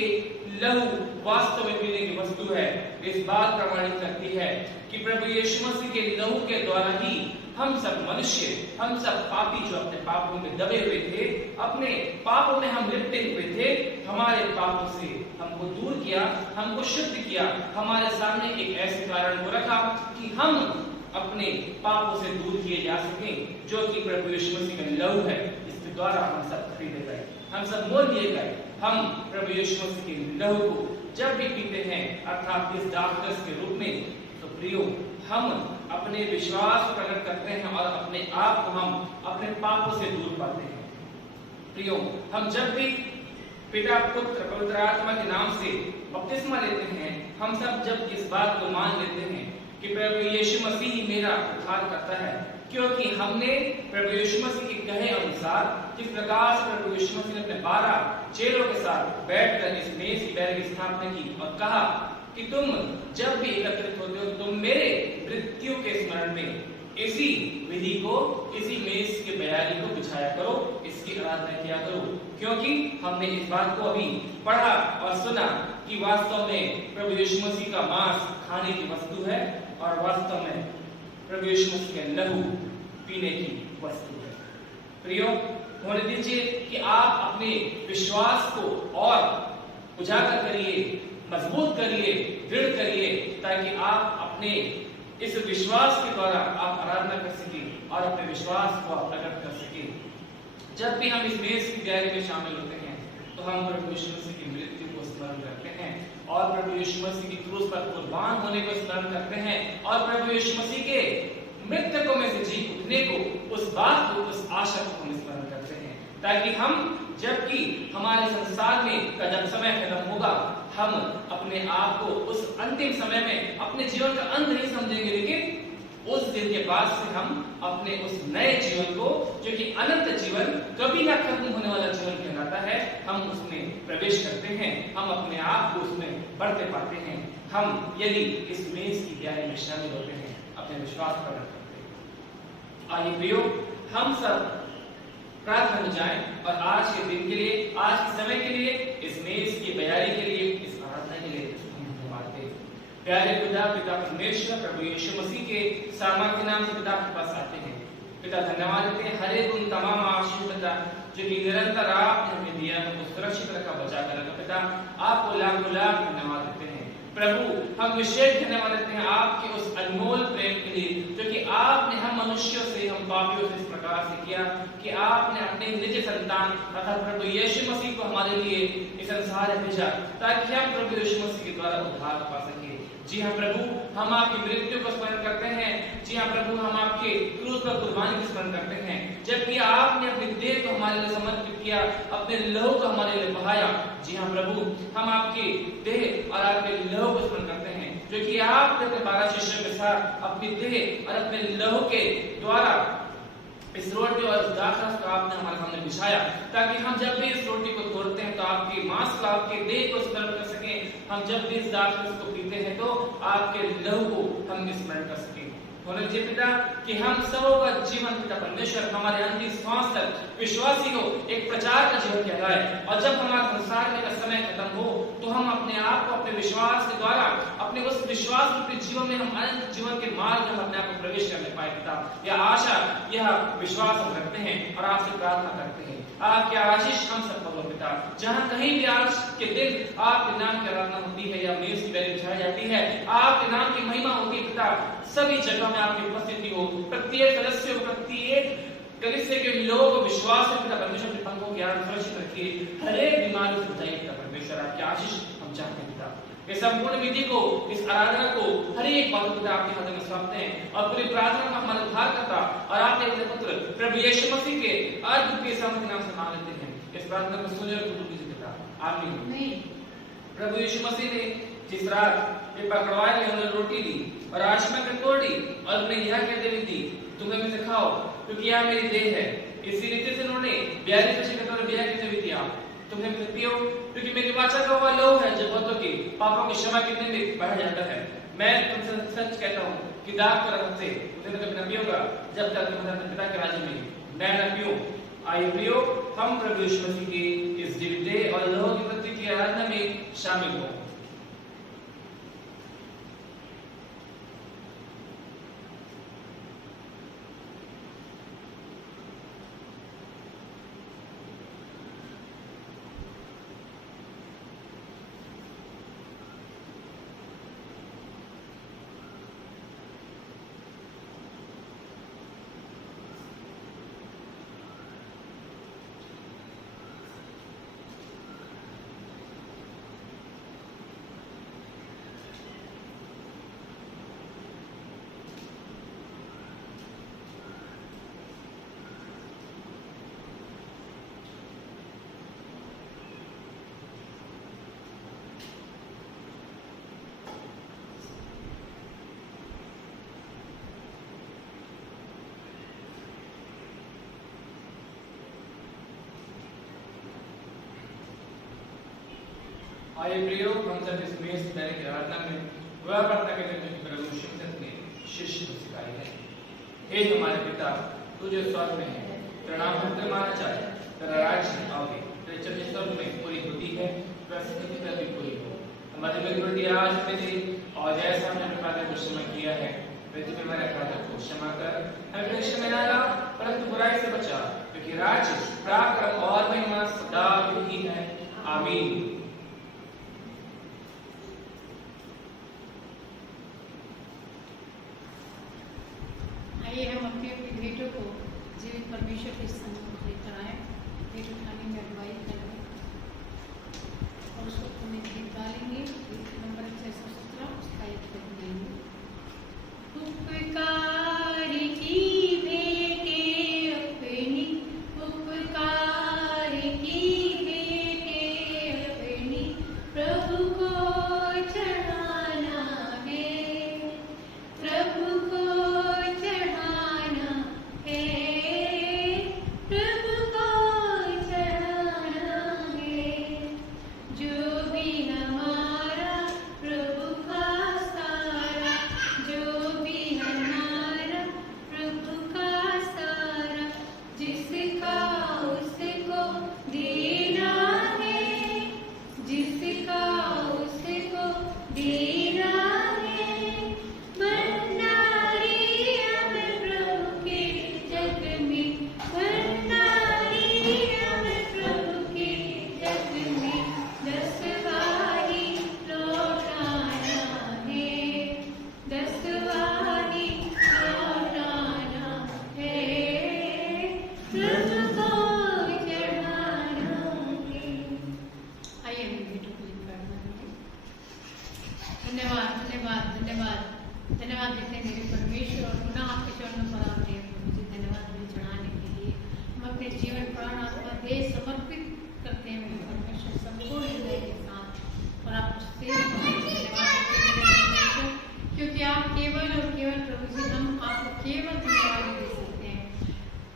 लहू वास्तव में पीने की वस्तु है। इस बात प्रमाणित करती है कि प्रभु यीशु मसीह के लहू के द्वारा ही हम सब मनुष्य, हम सब पापी जो अपने पापों में दबे हुए थे, अपने पापों में हम लिपटे हुए थे, हमारे पापों से हमको दूर किया, हमको शुद्ध किया, हमारे सामने एक ऐसे कारण को रखा कि हम अपने पापों से दूर किए जा सकें, जो कि प्रभु यीशु मसीह का लहू है। इसके द्वारा हम सब खरीदे गए, हम सब मोल लिए गए। हम प्रभु यीशु मसीह के लहू को जब भी पीते हैं, अर्थात इस दाखरस के रूप में, तो प्रियो, हम अपने विश्वास प्रकट करते हैं और अपने आप को हम अपने पापों से दूर पाते हैं। प्रियो, हम जब भी पिता, पुत्र, पवित्र आत्मा के नाम से बपतिस्मा लेते हैं, हम सब जब इस बात को मान लेते हैं कि प्रभु यीशु मसीह ही मेरा उद्धार करता है, क्योंकि हमने प्रभु यीशु मसीह के कहे अनुसार जिस प्रकार से प्रभु यीशु मसीह ने अपने 12 चेलों के साथ बैठकर इस मेज की बैर की स्थापना की और कहा कि तुम जब भी एकत्रित होते हो, तुम मेरे मृत्यु के स्मरण में इसी विधि को, इसी मेज के बयानी को बिछाया करो, इसकी आराधना किया करो। क्योंकि हमने इस बात को अभी पढ़ा और सुना कि वास्तव में प्रभु यीशु मसीह का मांस खाने की वस्तु है और वास्तव में प्रभु यीशु मसीह का लहू पीने की वस्तु है। प्रियो, होने दीजिए कि आप अपने विश्वास को और उजागर करिए, मजबूत करिए, दृढ़ करिए, ताकि आप अपने इस विश्वास के द्वारा आप आराधना कर सके और अपने विश्वास को आप प्रकट कर सके। जब भी हम इस मेज की तैयारी में शामिल होते हैं तो हम प्रभु यीशु मसीह की मृत्यु को स्मरण करते हैं और प्रभु यीशु मसीह की क्रूस पर कुर्बान होने को स्मरण करते हैं और प्रभु यीशु मसीह के मृतकों में से जी उठने को, उस बात को, उस आशा को हम स्मरण करते हैं, ताकि हम जबकि हमारे संसार में का जब समय खत्म होगा, हम अपने आप को उस अंतिम समय में अपने जीवन का अंत नहीं समझेंगे, लेकिन उस दिन के बाद से हम अपने उस नए जीवन को, जो कि अनंत जीवन, कभी ना खत्म होने वाला जीवन कहलाता है, हम उसमें प्रवेश करते हैं, हम अपने आप को उसमें बढ़ते पाते हैं। हम यदि इस मेज की तैयारी में शामिल होते हैं, अपने विश्वास प्रकट करते हैं। आइए प्रियो, हम सब प्रार्थना में जाएं और आज के दिन के लिए, आज के समय के लिए, इस मेज की तैयारी के लिए, इस आराधना के लिए धन्यवाद दें। प्यारे पिता परमेश्वर प्रभु यीशु मसीह के सामर्थ्य नाम से पिता के पास आते हैं। पिता धन्यवाद देते हैं हर एक उन तमाम आशीष पिता जो कि निरंतर आपने हमें दिया, हमको सुरक्षित रखा, बचा कर रखा। पिता आपको लाख धन्यवाद देते हैं। प्रभु हम विशेष धन्यवाद देते हैं आपके उस अनमोल प्रेम के लिए, जो कि आपने हम मनुष्यों से, हम पापियों से इस प्रकार से किया कि आपने अपने निज संतान अर्थात प्रभु यीशु मसीह को हमारे लिए इस संसार में भेजा, ताकि हम प्रभु यीशु मसीह के द्वारा उद्धार पा सके। जी हाँ प्रभु, हम आपकी मृत्यु को स्मरण करते हैं। जी हाँ प्रभु, हम आपके क्रूस पर कुर्बानी को स्मरण करते हैं, जबकि आपने अपनी देह को हमारे लिए समर्पित किया, अपने लहू को हमारे लिए बहाया। जी हाँ प्रभु, हम आपके देह और आपके लहू को स्मरण करते हैं, जो कि आपने अपने 12 शिष्यों के साथ अपनी देह और अपने लहू के द्वारा इस रोटी और इस दाखरस को आपने हमारे सामने बिछाया, ताकि हम जब भी इस रोटी को तोड़ते हैं तो आपके मांस को, आपके देह को स्मरण कर सकें। हम जब भी इस दाखरस को पीते हैं तो आपके लहू को हम स्मरण कर सकें। होने दीजिए पिता कि हम सबों का जीवन पिता परमेश्वर हमारे अंतिम श्वास तक विश्वासी हो एक प्रचार का जीवन कहलाए, और जब हमारा संसार में का समय खत्म हो तो हम अपने आप को अपने विश्वास के द्वारा, अपने उस विश्वास रूपी जीवन में हम अनंत जीवन के मार्ग में अपने आप को प्रवेश करने पाए। पिता यह आशा, यह विश्वास हम रखते हैं और आपसे प्रार्थना करते हैं। आपकी आशीष हम सब पर हो पिता। जहाँ कहीं भी आज के दिन आपके नाम की आराधना होती है या मेज की बैठक बिछाई जाती है, आपके नाम की महिमा होती है पिता, सभी जगह में आपकी उपस्थिति हो। प्रत्येक सदस्य को, प्रत्येक कलीसिया के लोगों को विश्वास में पिता परमेश्वर के पंखों के आगे सुरक्षित रखिए। हर एक बीमारी से बचाइए पिता परमेश्वर। आपकी आशीष हम चाहते हैं पिता। इस संपूर्ण विधि को, इस आराधना को, हर एक बात पिता आपके हाथ में सौंपते हैं और पूरी प्रार्थना में हमारा उद्धार करता और आपने अपने पुत्र प्रभु यीशु मसीह के अद्भुत सामर्थ्य नाम से मांग लेते हैं। इस प्रार्थना को सुनिए और कबूल कीजिए पिता। आमीन। प्रभु यीशु मसीह ने जिस रात ये पकड़वाए में उन्होंने रोटी दी और आशीष में तोड़ी और उन्हें यह कहते हुए दी, तुम्हें में से खाओ क्योंकि यह मेरी देह है। इसी रीति से उन्होंने 42 वर्ष के दौरान ब्याह कहते हुए दिया, तुम्हें में से पियो क्योंकि मेरी वाचा का वह लहू है जो बहुतों के पापों की क्षमा करने में बढ़ जाता है। मैं तुमसे सच कहता हूँ कि दाग कर से उसे कभी न पियोगा जब तक तुम अपने पिता के राज्य में मैं न पीऊं। आइए प्रियो, हम प्रभु यीशु मसीह की इस जीवित देह और लहू की मृत्यु की आराधना में शामिल हों। आइए प्रियो, हम सब इस मेज की बैठक की आराधना में वह प्रार्थना करते हैं जो प्रभु यीशु मसीह ने शिष्य को सिखाई है। हे हमारे पिता, तू जो स्वर्ग में है, तेरा नाम पवित्र माना जाए, तेरा राज्य आवे, तेरी इच्छा स्वर्ग में पूरी होती है वैसे पृथ्वी पर भी पूरी हो। हमारी में रोटी आज हमें दे और जैसा हमने अपने अपराध को क्षमा किया है वैसे भी हमारे अपराध को क्षमा कर, हमें परीक्षा में न ला परंतु बुराई से बचा, क्योंकि राज्य, पराक्रम और महिमा सदा ही है। आमीन। अपनी भेंटों को जीवित परमेश्वर के सम्मुख लेकर आए, भेंट उठाने में अगुवाई करें और उसको तुम्हें गीत गालेंगे। गीत नंबर 617 उसका एक पद गाएंगे। उपकार की भेंटे अपनी, उपकार की भेंटे अपनी प्रभु को चढ़ाना है, प्रभु को चढ़ाना है, प्रभु को चढ़ाना है। जो भी हमारा प्रभु का सारा, जो भी हमारा प्रभु का सारा, जिसका उसको देना है, जिसका उसको देना है। भंडारी हम प्रभु के जग में, भंडारी हम प्रभु के जग में, दसवारी लौटाना है, दसवारी लौटाना है, प्रभु को चढ़ाना है। आइए हम भेंटों के लिए प्रार्थना करें। धन्यवाद धन्यवाद धन्यवाद धन्यवाद देते हैं मेरे परमेश्वर, और पुनः आपके चरणों पर आते हैं प्रभु जी। धन्यवाद मुझे चढ़ाने के लिए। हम अपने जीवन प्राण आत्मा देह समर्पित करते हैं मेरे परमेश्वर, संपूर्ण हृदय के साथ, और आपको सेव करते हैं। धन्यवाद देते हैं मेरे परमेश्वर, क्योंकि आप केवल और केवल प्रभु जी, हम आपको केवल धन्यवाद दे सकते हैं,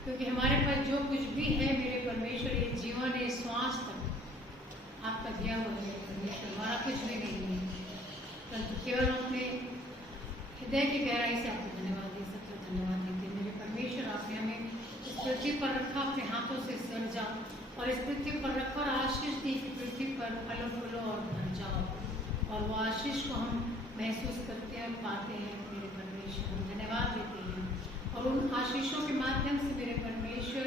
क्योंकि हमारे पास जो कुछ भी है मेरे परमेश्वर, ये जीवन है, श्वास तक आपका दिया हुआ है परमेश्वर, हमारा कुछ भी नहीं है, परंतु केवल अपने हृदय की गहराई से आपको धन्यवाद दे सकते हो। धन्यवाद देते हैं मेरे परमेश्वर, आपने हमें इस पृथ्वी पर रखा, अपने हाथों से सृजा और इस पृथ्वी पर रखा और आशीष दी कि पृथ्वी पर फलो फूलो और भर जाओ, और वो आशीष को हम महसूस करते हैं और पाते हैं मेरे परमेश्वर। हम धन्यवाद देते हैं, और उन आशीषों के माध्यम से मेरे परमेश्वर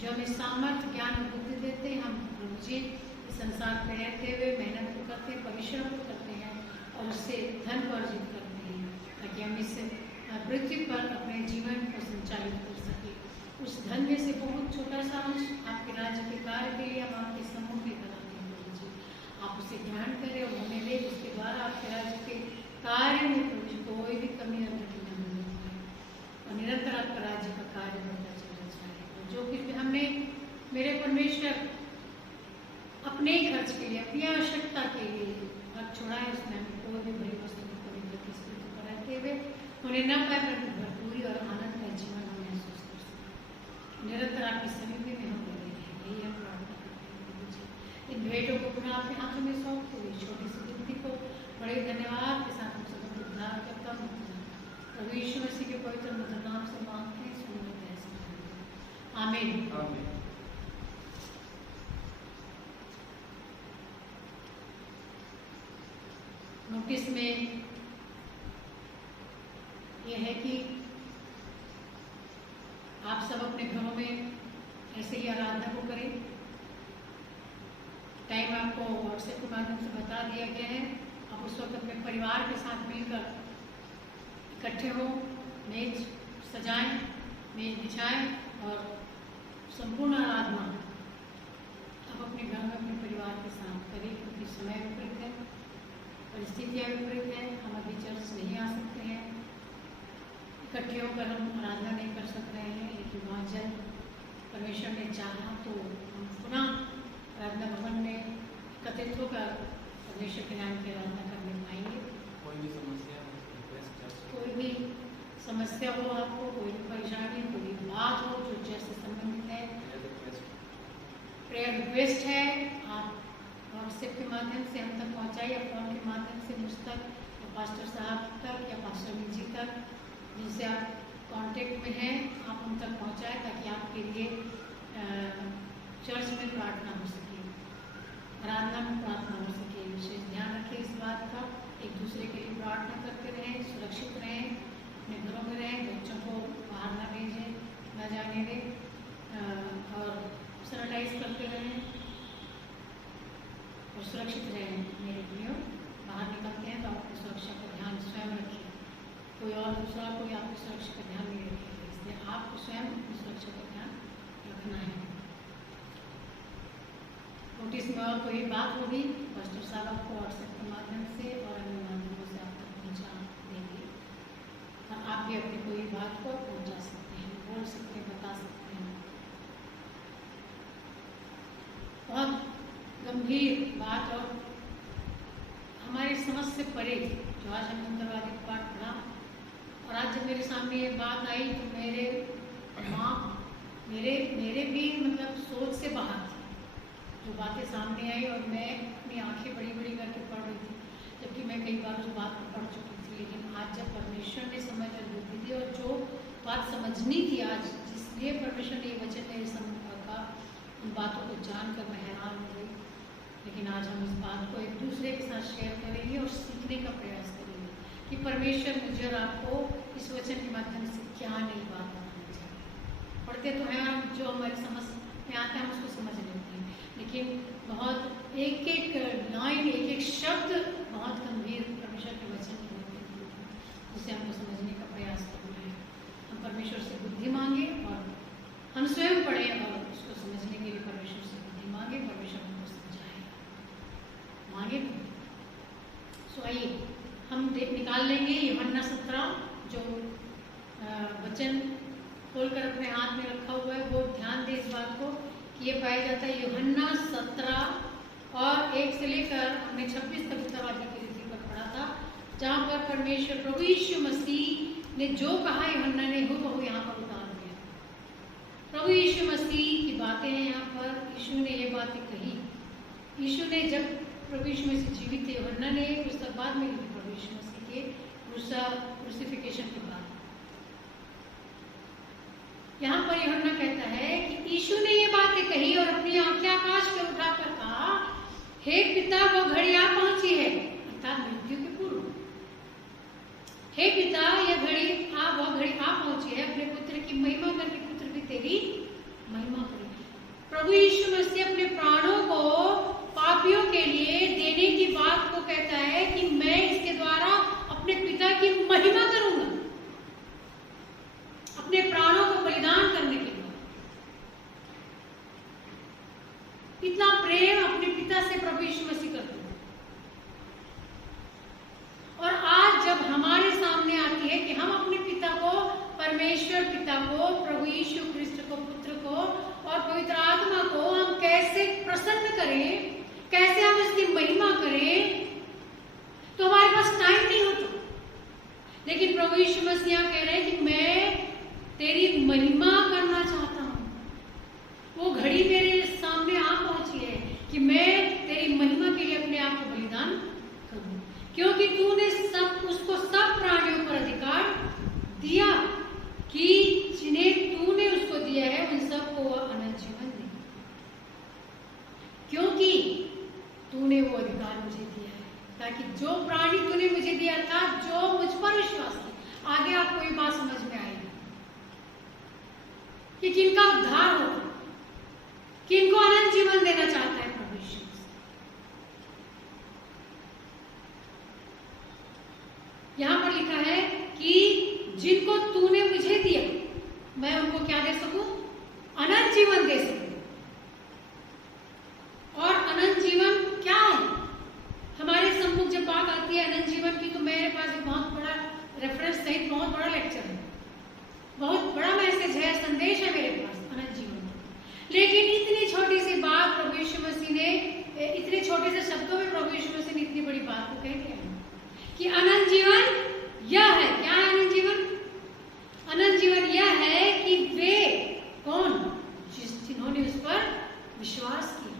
जो हमें सामर्थ्य ज्ञान और बुद्धि देते हैं, हम प्रभु जी इस संसार में रहते हुए मेहनत को करते हैं, परिश्रम को करते हैं, और उससे धन को अर्जित करते हैं, ताकि हम इस पृथ्वी पर अपने जीवन को संचालित कर सके। उस धन में से बहुत छोटा सा अंश आपके राज्य के कार्य के लिए हम आपके सम्मुख लेकर आते हैं प्रभु जी। आप उसे ग्रहण करें और हमें ले, उसके द्वारा आपके राज्य के कार्य में प्रभु जी कोई भी कमी और त्रुटि न होने पाए, और निरंतर आपका राज्य का कार्य बढ़ता चला जाए। और जो कुछ भी हमने मेरे परमेश्वर अपने ही खर्च के लिए, अपनी आवश्यकता के लिए खर्च छोड़ा है, उसमें हमें कोई भी बड़ी वस्तु को रहते हुए उन्हें न पाए, परंतु भरपूरी और आनंद का जीवन हम महसूस कर सकें। निरंतर आपकी समीपी में हम बने रहें, यही हम प्रार्थना करते हैं प्रभु जी। इन भेंटों को पुनः आपके हाथों में सौंपते हुए छोटी सी बुद्धि को बड़े धन्यवाद के साथ हम सब उद्धार करता हूँ प्रभु यीशु मसीह के पवित्र मधुर नाम से मांगते हैं, सुनते हैं। आमीन आमीन। नोटिस में यह है कि आप सब अपने घरों में ऐसे ही आराधना को करें। टाइम आपको व्हाट्सएप के माध्यम से बता दिया गया है। आप उस वक्त अपने परिवार के साथ मिलकर इकट्ठे हो, मेज सजाएं, मेज बिछाएं, और संपूर्ण आराधना आप अपने घर में अपने परिवार के साथ करें, क्योंकि समय विपरीत है, परिस्थितियाँ विपरीत हैं, हम अभी चर्च नहीं आ सकते हैं, इकट्ठे होकर हम आराधना नहीं कर सक रहे हैं, लेकिन वहाँ जब परमेश्वर ने चाहा तो हम पुनः आराधना भवन में एकत्रित होकर परमेश्वर के नाम की आराधना करने पाएंगे। कोई भी समस्या हो आपको, कोई भी परेशानी, कोई बात हो जो चर्च से संबंधित है, प्रेयर रिक्वेस्ट है, आप व्हाट्सएप के माध्यम से हम तक पहुँचाइए, फोन के माध्यम से मुझ तक, या पास्टर साहब तक, या पास्टर जी तक, जिनसे आप कांटेक्ट में हैं, आप उन तक पहुँचाएँ, ताकि आपके लिए चर्च में प्रार्थना हो सके, आराधना में प्रार्थना हो सके। विशेष ध्यान रखें इस बात का, एक दूसरे के लिए प्रार्थना करते रहें, सुरक्षित रहें, अपने घरों में रहें, बच्चों को बाहर न भेजें, न जाने दें, और सैनिटाइज करते रहें और सुरक्षित रहें। मेरे प्रियो, बाहर निकलते हैं तो अपनी सुरक्षा का ध्यान स्वयं रखें, कोई और दूसरा कोई आपकी सुरक्षा का ध्यान नहीं रखेगा, इसलिए आपको स्वयं अपनी सुरक्षा का ध्यान रखना है। नोटिस में और कोई बात होगी मास्टर साहब आपको व्हाट्सएप के माध्यम से और अन्य माध्यमों से आप तक पहुँचा देंगे, और आप भी अपनी कोई बात को पहुँचा सकते हैं, बोल सकते हैं, बता सकते हैं। बहुत गंभीर बात और हमारी समझ से परे जो आज हमने अंतर्वादी पाठ पढ़ा, और आज जब मेरे सामने ये बात आई तो मेरे दिमाग मेरे भी मतलब सोच से बाहर थी जो बातें सामने आई, और मैं अपनी आंखें बड़ी बड़ी करके पढ़ रही थी, जबकि मैं कई बार उस बात को पढ़ चुकी थी। लेकिन आज जब परमेश्वर ने समझ और बुद्धि दी, और जो बात समझनी थी आज, जिसलिए परमेश्वर ने ये वचन मेरे सम्मुख रखा, उन बातों को जानकर मैं हैरान हो गई। लेकिन आज हम इस बात को एक दूसरे के साथ शेयर करेंगे और सीखने का प्रयास करेंगे कि परमेश्वर मुझे और आपको इस वचन के माध्यम से क्या नई बात बतानी चाहिए। पढ़ते तो हैं हम, जो हमारी समझ में आता है हम उसको समझ लेते हैं, लेकिन बहुत एक एक लाइन, एक एक शब्द बहुत गंभीर परमेश्वर के वचन के होते हैं, उसे हमको समझने का प्रयास करना है। हम परमेश्वर से बुद्धि मांगे और हम स्वयं पढ़ें और उसको समझने के लिए परमेश्वर से बुद्धि मांगे, परमेश्वर हमको समझाएगा, मांगे। सो आइए हम निकाल लेंगे यूहन्ना 17, जो वचन खोलकर अपने हाथ में रखा हुआ है, वो ध्यान दे इस बात को कि ये पाया जाता है यूहन्ना 17 और 1 से लेकर हमने 26 तक उत्तरवादी की रीति पर पढ़ा था, जहाँ पर परमेश्वर प्रभु यीशु मसीह ने जो कहा यूहन्ना ने हुबहू यहाँ पर उतार दिया। प्रभु यीशु मसीह की बातें हैं यहाँ पर, यीशु ने ये बातें कही। यीशु ने जब प्रभु यीशु मसीह जीवित थे, यूहन्ना ने पुस्तक बाद में लिखी प्रभु यीशु मसीह के क्रूसिफिकेशन के बाद। यहाँ पर यूहन्ना कहता है कि यीशु ने ये बातें कही और अपनी आंखें आकाश पर उठाकर कहा, हे पिता वो घड़ी आ पहुंची है, अर्थात मृत्यु के पूर्व। हे पिता यह घड़ी आ पहुंची है, अपने पुत्र की महिमा करके पुत्र भी तेरी महिमा करेगी। प्रभु यीशु मसीह अपने प्राणों को पापियों के लिए देने की बात को कहता है कि मैं इसके द्वारा अपने पिता की महिमा करूंगा, अपने प्राणों को बलिदान करने के बाद। इतना प्रेम अपने पिता से प्रभु यीशु मसीह करते हैं। और आज जब हमारे सामने आती है कि हम अपने पिता को, परमेश्वर पिता को, प्रभु यीशु ख्रिस्ट को, पुत्र को और पवित्र आत्मा को हम कैसे प्रसन्न करें, कैसे हम इसकी महिमा करें, तो हमारे पास टाइम नहीं होता। लेकिन प्रभु यीशु मसीह यहाँ कह रहे हैं कि मैं तेरी महिमा करना चाहता हूँ। वो घड़ी मेरे सामने आ पहुंची है कि मैं तेरी महिमा के लिए अपने आप को बलिदान करूं, क्योंकि तूने उसको सब प्राणियों पर अधिकार दिया कि जिन्हें तूने उसको दिया है उन सबको वह अनंत जीवन दे, क्योंकि तूने वो अधिकार मुझे दिया है, ताकि जो प्राणी तूने मुझे दिया था, जो मुझ पर विश्वास किया। आगे आपको ये बात समझ में आएगी कि किनका उद्धार हो, किनको अनंत जीवन देना चाहता है प्रभु यीशु। यहां पर लिखा है कि जिनको तूने मुझे दिया, मैं उनको क्या दे सकूं? अनंत जीवन दे सकूं। और अनंत जीवन क्या है? हमारे सम्मुख जब बात आती है अनंत जीवन की, तो मेरे पास एक बहुत बड़ा रेफरेंस सहित बहुत बड़ा लेक्चर है, बहुत बड़ा मैसेज है, संदेश है मेरे पास अनंत जीवन का। लेकिन इतनी छोटी सी बात प्रभु यीशु मसीह ने, इतने छोटे से शब्दों में प्रभु यीशु मसीह ने इतनी बड़ी बात को कह दिया कि अनंत जीवन यह है। क्या है अनंत जीवन? अनंत जीवन यह है कि वे कौन? जिन्होंने उस पर विश्वास किया,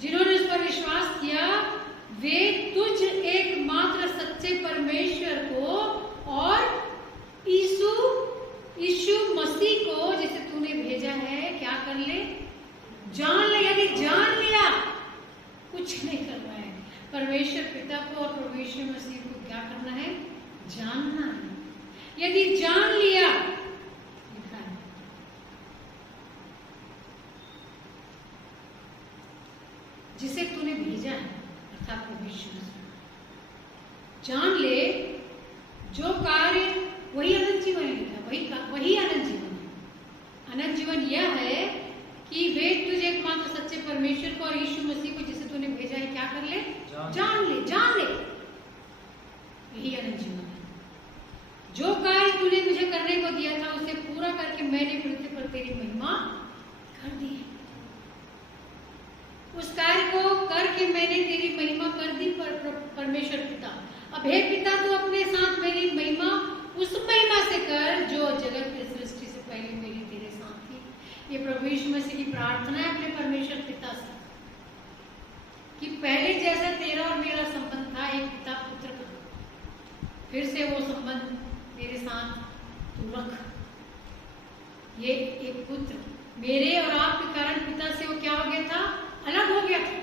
जिन्होंने उस पर विश्वास किया, वे तुझ एकमात्र सच्चे परमेश्वर को और यीशु मसीह को जिसे तूने भेजा है, क्या कर ले? जान ले। यदि जान लिया, कुछ नहीं करना है, परमेश्वर पिता को और प्रभु यीशु मसीह को क्या करना है? जानना है। यदि जान लिया, लिखा है जिसे तूने भेजा है, अर्थात प्रभु यीशु मसीह। जान ले जो कार्य वही अनंत जीवन है, वही अनंत जीवन है। अनंत जीवन यह है कि वे तुझे एकमात्र सच्चे परमेश्वर को और यीशु मसीह को जिसे तूने भेजा है क्या कर ले, जान ले। यही अनंत जीवन है। जो कार्य तूने मुझे करने को दिया था उसे पूरा करके मैंने पृथ्वी पर तेरी महिमा कर दी है। उस कार्य को करके मैंने तेरी महिमा कर दी परमेश्वर पिता। अब हे पिता तू अपने साथ मेरी महिमा उस महिमा से कर जो जगत की सृष्टि से पहले मेरी तेरे साथ थी। ये प्रभु यीशु मसीह की प्रार्थना है अपने परमेश्वर पिता से कि पहले जैसा तेरा और मेरा संबंध था एक पिता पुत्र का, फिर से वो संबंध मेरे साथ तू रख। ये एक पुत्र मेरे और आपके कारण पिता से वो क्या हो गया था, अलग हो गया था,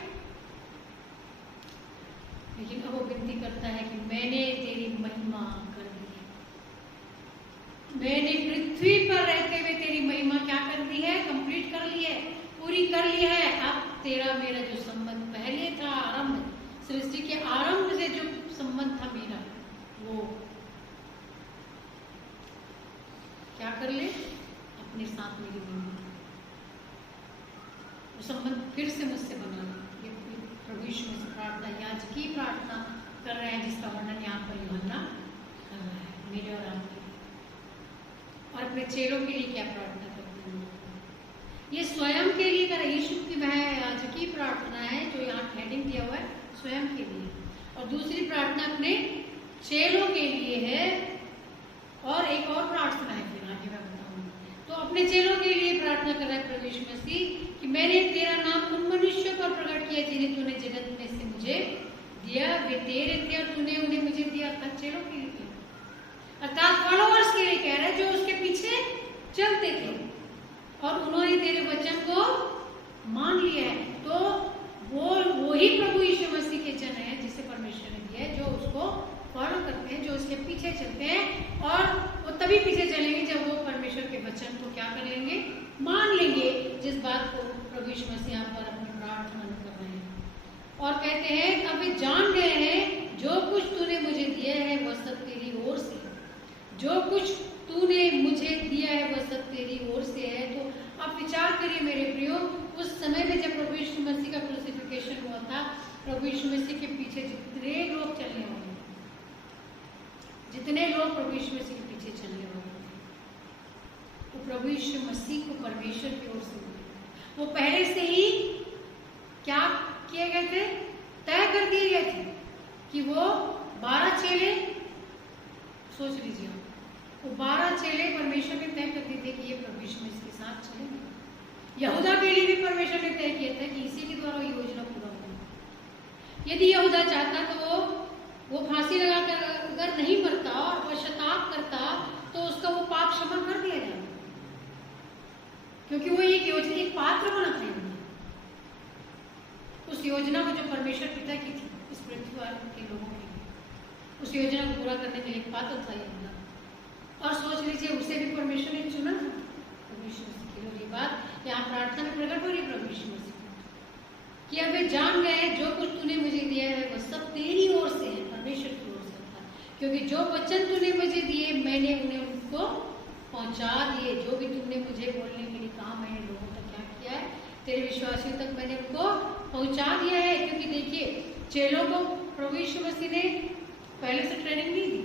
लेकिन अब वो विनती करता है कि मैंने तेरी महिमा कर दी है। मैंने पृथ्वी पर रहते हुए तेरी महिमा क्या कर दी है, कंप्लीट कर ली है, पूरी कर ली है। अब तेरा मेरा जो संबंध पहले था, आरंभ सृष्टि के आरंभ से जो संबंध था मेरा, वो क्या कर ले, अपने साथ मेरी महिमा, वो संबंध फिर से मुझसे बना ले। ये प्रभु यीशु मसीह प्रार्थना, याजकी प्रार्थना कर रहे हैं जिसका वर्णन यहाँ पर यूहन्ना कर रहा है, मेरे और आपके। और अपने चेलों के लिए क्या प्रार्थना करते हैं, ये स्वयं के लिए कर, यीशु की वह याजकी प्रार्थना है जो यहाँ हेडिंग दिया हुआ है, स्वयं के लिए। और दूसरी प्रार्थना अपने चेलों के लिए है, और एक और प्रार्थना है फिर आगे मैं बताऊंगी। तो अपने चेलों के लिए प्रार्थना कर रहा है प्रभु यीशु मसीह कि मैंने तेरा नाम उन मनुष्यों पर प्रकट किया जिन्हें तूने जगत में से मुझे दिया, वे तेरे थे और तूने उन्हें मुझे दिया। अर्थात चेलों के लिए, अर्थात फॉलोअर्स के लिए कह रहे हैं जो उसके पीछे चलते थे और उन्होंने तेरे वचन को मान लिया है। तो वही प्रभु यीशु मसीह के जन है जिसे परमेश्वर ने दिया है, जो उसको फॉलो करते हैं, जो उसके पीछे चलते हैं। और वो तभी पीछे चलेंगे जब वो परमेश्वर के वचन को क्या कर लेंगे, मान लेंगे, जिस बात को प्रभु यीशु मसीह यहाँ पर अपनी प्रार्थना में कर रहे हैं। और कहते हैं अब वे जान गए हैं जो कुछ तूने मुझे दिया है वह सब तेरी ओर से है। जो कुछ तूने मुझे दिया है वह सब तेरी ओर से है। तो आप विचार करिए मेरे प्रियो, उस समय में जब प्रभु यीशु मसीह का क्रूसिफिकेशन हुआ था, प्रभु यीशु मसीह के पीछे जितने लोग चलने वाले, जितने लोग प्रभु यीशु मसीह के पीछचलने वाले थे, तो प्रभु यीशु मसीह को परमेश्वर की ओर से मिले। वो पहले से ही क्या किए गए थे, तय कर दिए गए थे कि वो 12 चेले, सोच लीजिए वो 12 चेले परमेश्वर ने तय कर दिए थे कि ये प्रभु यीशु मसीह के साथ चलेंगे। यहूदा के लिए भी परमेश्वर ने तय किया था कि इसी के द्वारा योजना पूरा होगी। यदि यहूदा चाहता तो वो फांसी लगाकर अगर नहीं मरता और पश्चाताप करता तो उसका वो पाप क्षमा कर दिया जाता, क्योंकि वो एक योजना, एक पात्र बना था उस योजना को जो परमेश्वर पिता की थी इस पृथ्वी के लोगों के लिए, उस योजना को पूरा करने के लिए एक पात्र था यहूदा। और सोच लीजिए उसे भी परमेश्वर ने चुना था प्रभु यीशु मसीह के लिए। बात यहाँ प्रार्थना में प्रकट हो रही है प्रभु यीशु मसीह कि अब वे जान गए जो कुछ तूने मुझे दिया है वह सब तेरी ओर से है, परमेश्वर की ओर से था। क्योंकि जो वचन तूने मुझे दिए मैंने उन्हें उनको पहुंचा दिए। जो भी तुमने मुझे बोलने के लिए कहा मैंने लोगों तक क्या किया है, तेरे विश्वासियों तक मैंने उनको पहुंचा दिया है। क्योंकि देखिए चेलों को प्रभु यीशु मसीह ने पहले से ट्रेनिंग नहीं दी।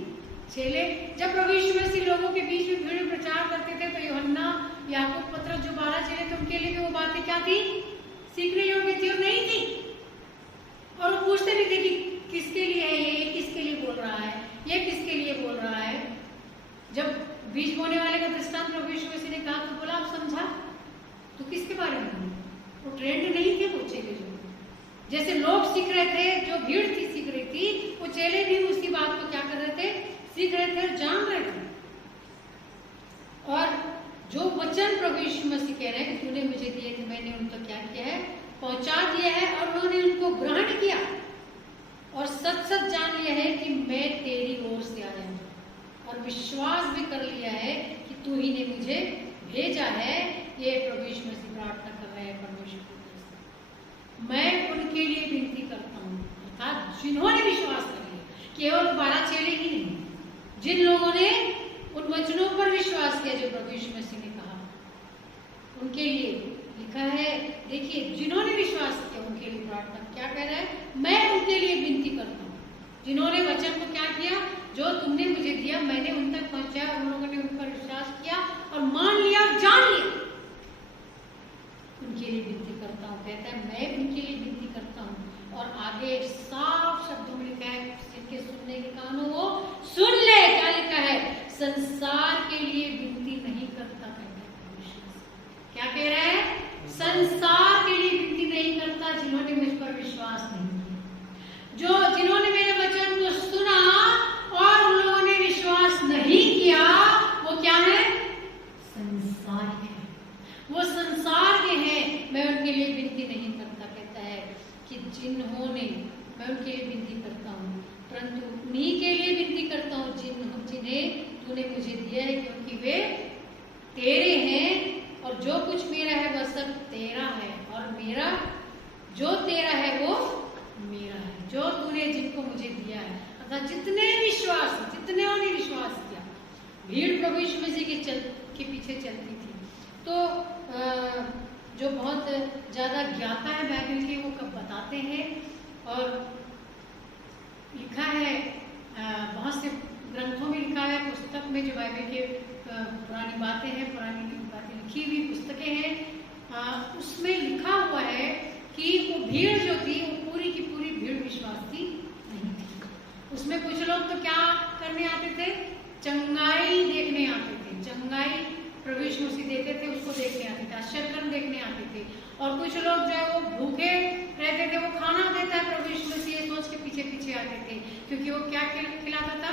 चेले जब प्रभु यीशु मसीह लोगों के बीच में भीड़ प्रचार करते थे तो यूहन्ना, याकूब, पतरस जो 12 चेले थे उनके लिए भी वो बातें क्या थी, सीखने योग्य थी और नहीं थी। और वो पूछते भी थे कि किसके लिए है ये किसके लिए बोल रहा है, ये किसके लिए बोल रहा है। जब बीज बोने वाले का दृष्टांत प्रभु यीशु मसीह ने कहा तो बोला आप समझा तो किसके बारे में, वो ट्रेंड नहीं थे वो चेले। जो जैसे लोग सीख रहे थे, जो भीड़ थी सीख रही थी, वो चेले भी उसी बात को क्या कर रहे थे, सीख रहे थे और जान रहे थे। और जो वचन प्रभु यीशु मसीह कह रहे हैं कि तूने मुझे दिए थे मैंने उनको क्या किया है, पहुंचा दिया है। और उन्होंने उनको ग्रहण किया और सच सच जान लिया है कि मैं तेरी ओर से आया हूँ, और विश्वास भी कर लिया है कि तू ही ने मुझे भेजा है। ये प्रभु यीशु मसीह प्रार्थना कर रहे हैं परमेश्वर की तरफ से। मैं उनके लिए विनती करता हूँ, अर्थात जिन्होंने विश्वास कर लिया, केवल 12 चेले ही नहीं, जिन लोगों ने उन वचनों पर विश्वास किया जो प्रभु यीशु मसीह ने कहा, उनके लिए लिखा है। देखिए, जिन्होंने विश्वास किया उनके लिए प्रार्थना क्या कह रहा है, मैं उनके लिए विनती करता हूँ। जिन्होंने वचन को क्या किया, जो तुमने मुझे दिया मैंने उन तक पहुंचाया, उन लोगों ने उन पर विश्वास किया और मान लिया, जान लिया, उनके लिए विनती करता हूँ। कहता है मैं उनके लिए विनती करता हूँ। और आगे साफ शब्दों में लिखा है, जिनके सुनने के कान हो वो सुन ले। क्या लिखा है, संसार के लिए विनती नहीं करता, कहता है। क्या कह रहा है, संसार के लिए विनती नहीं करता जिन्होंने मुझ पर विश्वास नहीं किया। जिन्होंने मेरे वचन को सुना और उन लोगों ने विश्वास नहीं किया, वो क्या है, संसार के हैं, वो संसार के हैं। मैं उनके लिए विनती नहीं करता, कहता है कि जिन्होंने, मैं उनके लिए विनती करता हूँ, परंतु उन्हीं के लिए विनती करता हूँ जिन्हें तूने मुझे दिया है, क्योंकि वे तेरे हैं और जो कुछ मेरा है वह सब तेरा है और मेरा जो तेरा है वो मेरा है, जो तूने जिनको मुझे दिया है। अर्थात जितने ने विश्वास किया, भीड़ प्रभु यीशु मसीह के पीछे चलती थी। तो जो बहुत ज्यादा ज्ञाता है बाइबल के, वो कब बताते हैं, और लिखा है बहुत से ग्रंथों में लिखा है, पुस्तक में जो बाइबल के पुरानी बातें लिखी हुई पुस्तकें हैं, उसमें लिखा हुआ है कि वो भीड़ जो थी वो पूरी की पूरी भीड़ विश्वासी नहीं थी। उसमें कुछ लोग तो क्या करने आते थे, चंगाई देखने आते थे, चंगाई प्रभु यीशु मसीह देते थे उसको देखने आते थे, आश्चर्य देखने आते थे। और कुछ लोग जो है वो भूखे रहते थे, वो खाना देता है प्रभु यीशु मसीह सोच के पीछे पीछे आते थे, क्योंकि वो क्या खिलाता था,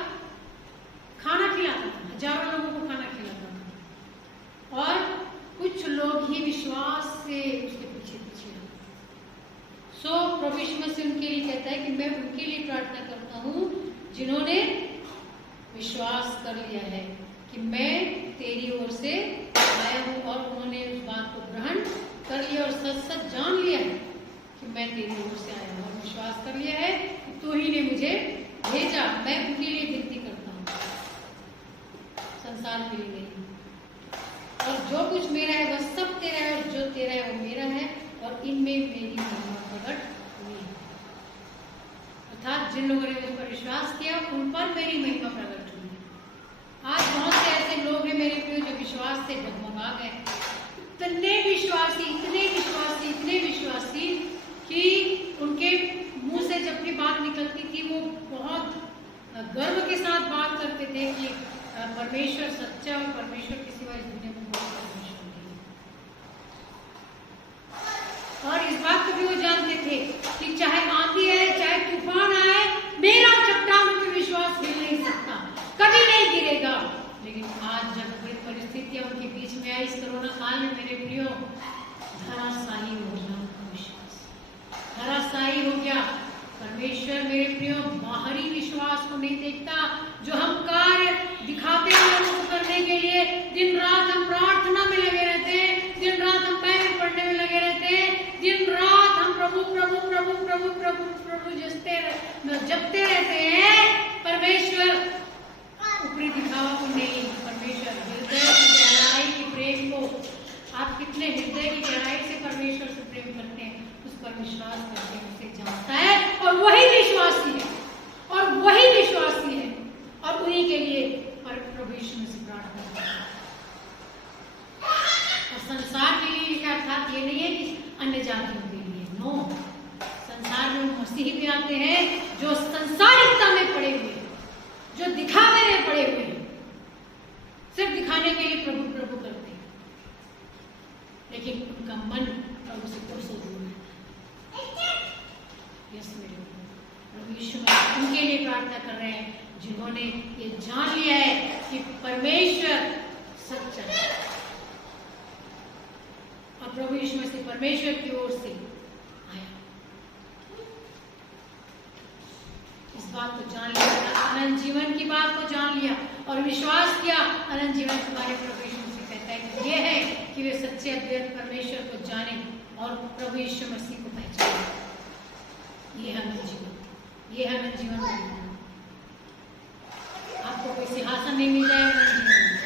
खाना खिलाता था, हजारों लोगों को खाना खिलाता था। और कुछ लोग ही विश्वास से उसके पीछे पीछे आते। सो प्रभु यीशु मसीह उनके लिए कहता है कि मैं उनके लिए प्रार्थना करता हूँ जिन्होंने विश्वास कर लिया है कि मैं तेरी ओर से आया हूँ, और उन्होंने उस बात को ग्रहण कर लिया और सच सच जान लिया है कि मैं तेरी ओर से आया हूँ, और विश्वास कर लिया है कि तू ही ने मुझे भेजा। मैं उनके लिए विनती करता हूँ, संसार के लिए नहीं। और जो कुछ मेरा है वह सब तेरा है, और जो तेरा है वो मेरा है, और इनमें मेरी महिमा प्रकट हुई है। अर्थात जिन लोगों ने मुझ पर विश्वास किया उन पर मेरी महिमा प्रकट हुई है। आज बहुत से ऐसे लोग हैं मेरे प्रिय जो विश्वास से डगमगा गए, इतने विश्वासी कि उनके मुंह से जब भी बात निकलती थी वो बहुत गर्व के साथ बात करते थे कि परमेश्वर सच्चा और परमेश्वर के सिवा इस दुनिया में कोई परमेश्वर नहीं। और इस बात को भी वो जानते थे कि चाहे आंधी आए, चाहे तूफान आए, मेरा चट्टान पर विश्वास हिल नहीं सकता, कभी नहीं गिरेगा। लेकिन आज जब कोई परिस्थितियां उनके बीच में आई इस कोरोना काल में, मेरे प्रियो, धराशायी हो गया उनका विश्वास, धराशायी हो गया। परमेश्वर मेरे प्रियो बाहरी विश्वास को नहीं देखता, जो हम कार्य दिखाते हैं उसको करने के लिए दिन रात हम प्रार्थना में लगे रहते हैं, दिन रात हम बाइबल पढ़ने में लगे रहते हैं, दिन रात हम प्रभु प्रभु प्रभु प्रभु प्रभु प्रभु जपते रहते हैं। परमेश्वर ऊपरी दिखावा को नहीं, परमेश्वर हृदय की गहराई की प्रेम को, आप कितने हृदय की गहराई से परमेश्वर से प्रेम करते हैं उस पर विश्वास करते हैं, उसे जानता है, और वही विश्वासी है, और वही विश्वासी है, और उन्हीं के लिए प्रभु यीशु मसीह प्रार्थना करता है। और संसार के लिए लिखा था, ये नहीं है कि अन्य जातियों के लिए, नो, संसार में मसीही भी आते हैं जो संसारिकता में पड़े हुए, जो दिखावे में पड़े हुए हैं, सिर्फ दिखाने के लिए प्रभु प्रभु करते हैं, लेकिन उनका मन प्रभु से कोसों दूर है। यस मेरे प्रभु यीशु मसीह उनके लिए प्रार्थना कर रहे हैं जिन्होंने ये जान लिया है कि परमेश्वर सच्चा है, और प्रभु यीशु मसीह परमेश्वर की ओर से आया। इस बात को जान लिया, अनंत जीवन की बात को जान लिया और विश्वास किया। अनंत जीवन तुम्हारे प्रभु यीशु मसीह कहता है कि ये है कि वे सच्चे अद्वैत परमेश्वर को जाने और प्रभु यीशु मसीह को पहचाने। ये है अनंत जीवन, ये है अनंत जीवन। आपको कोई सिंहासन नहीं मिल जाएगा अनंत जीवन में,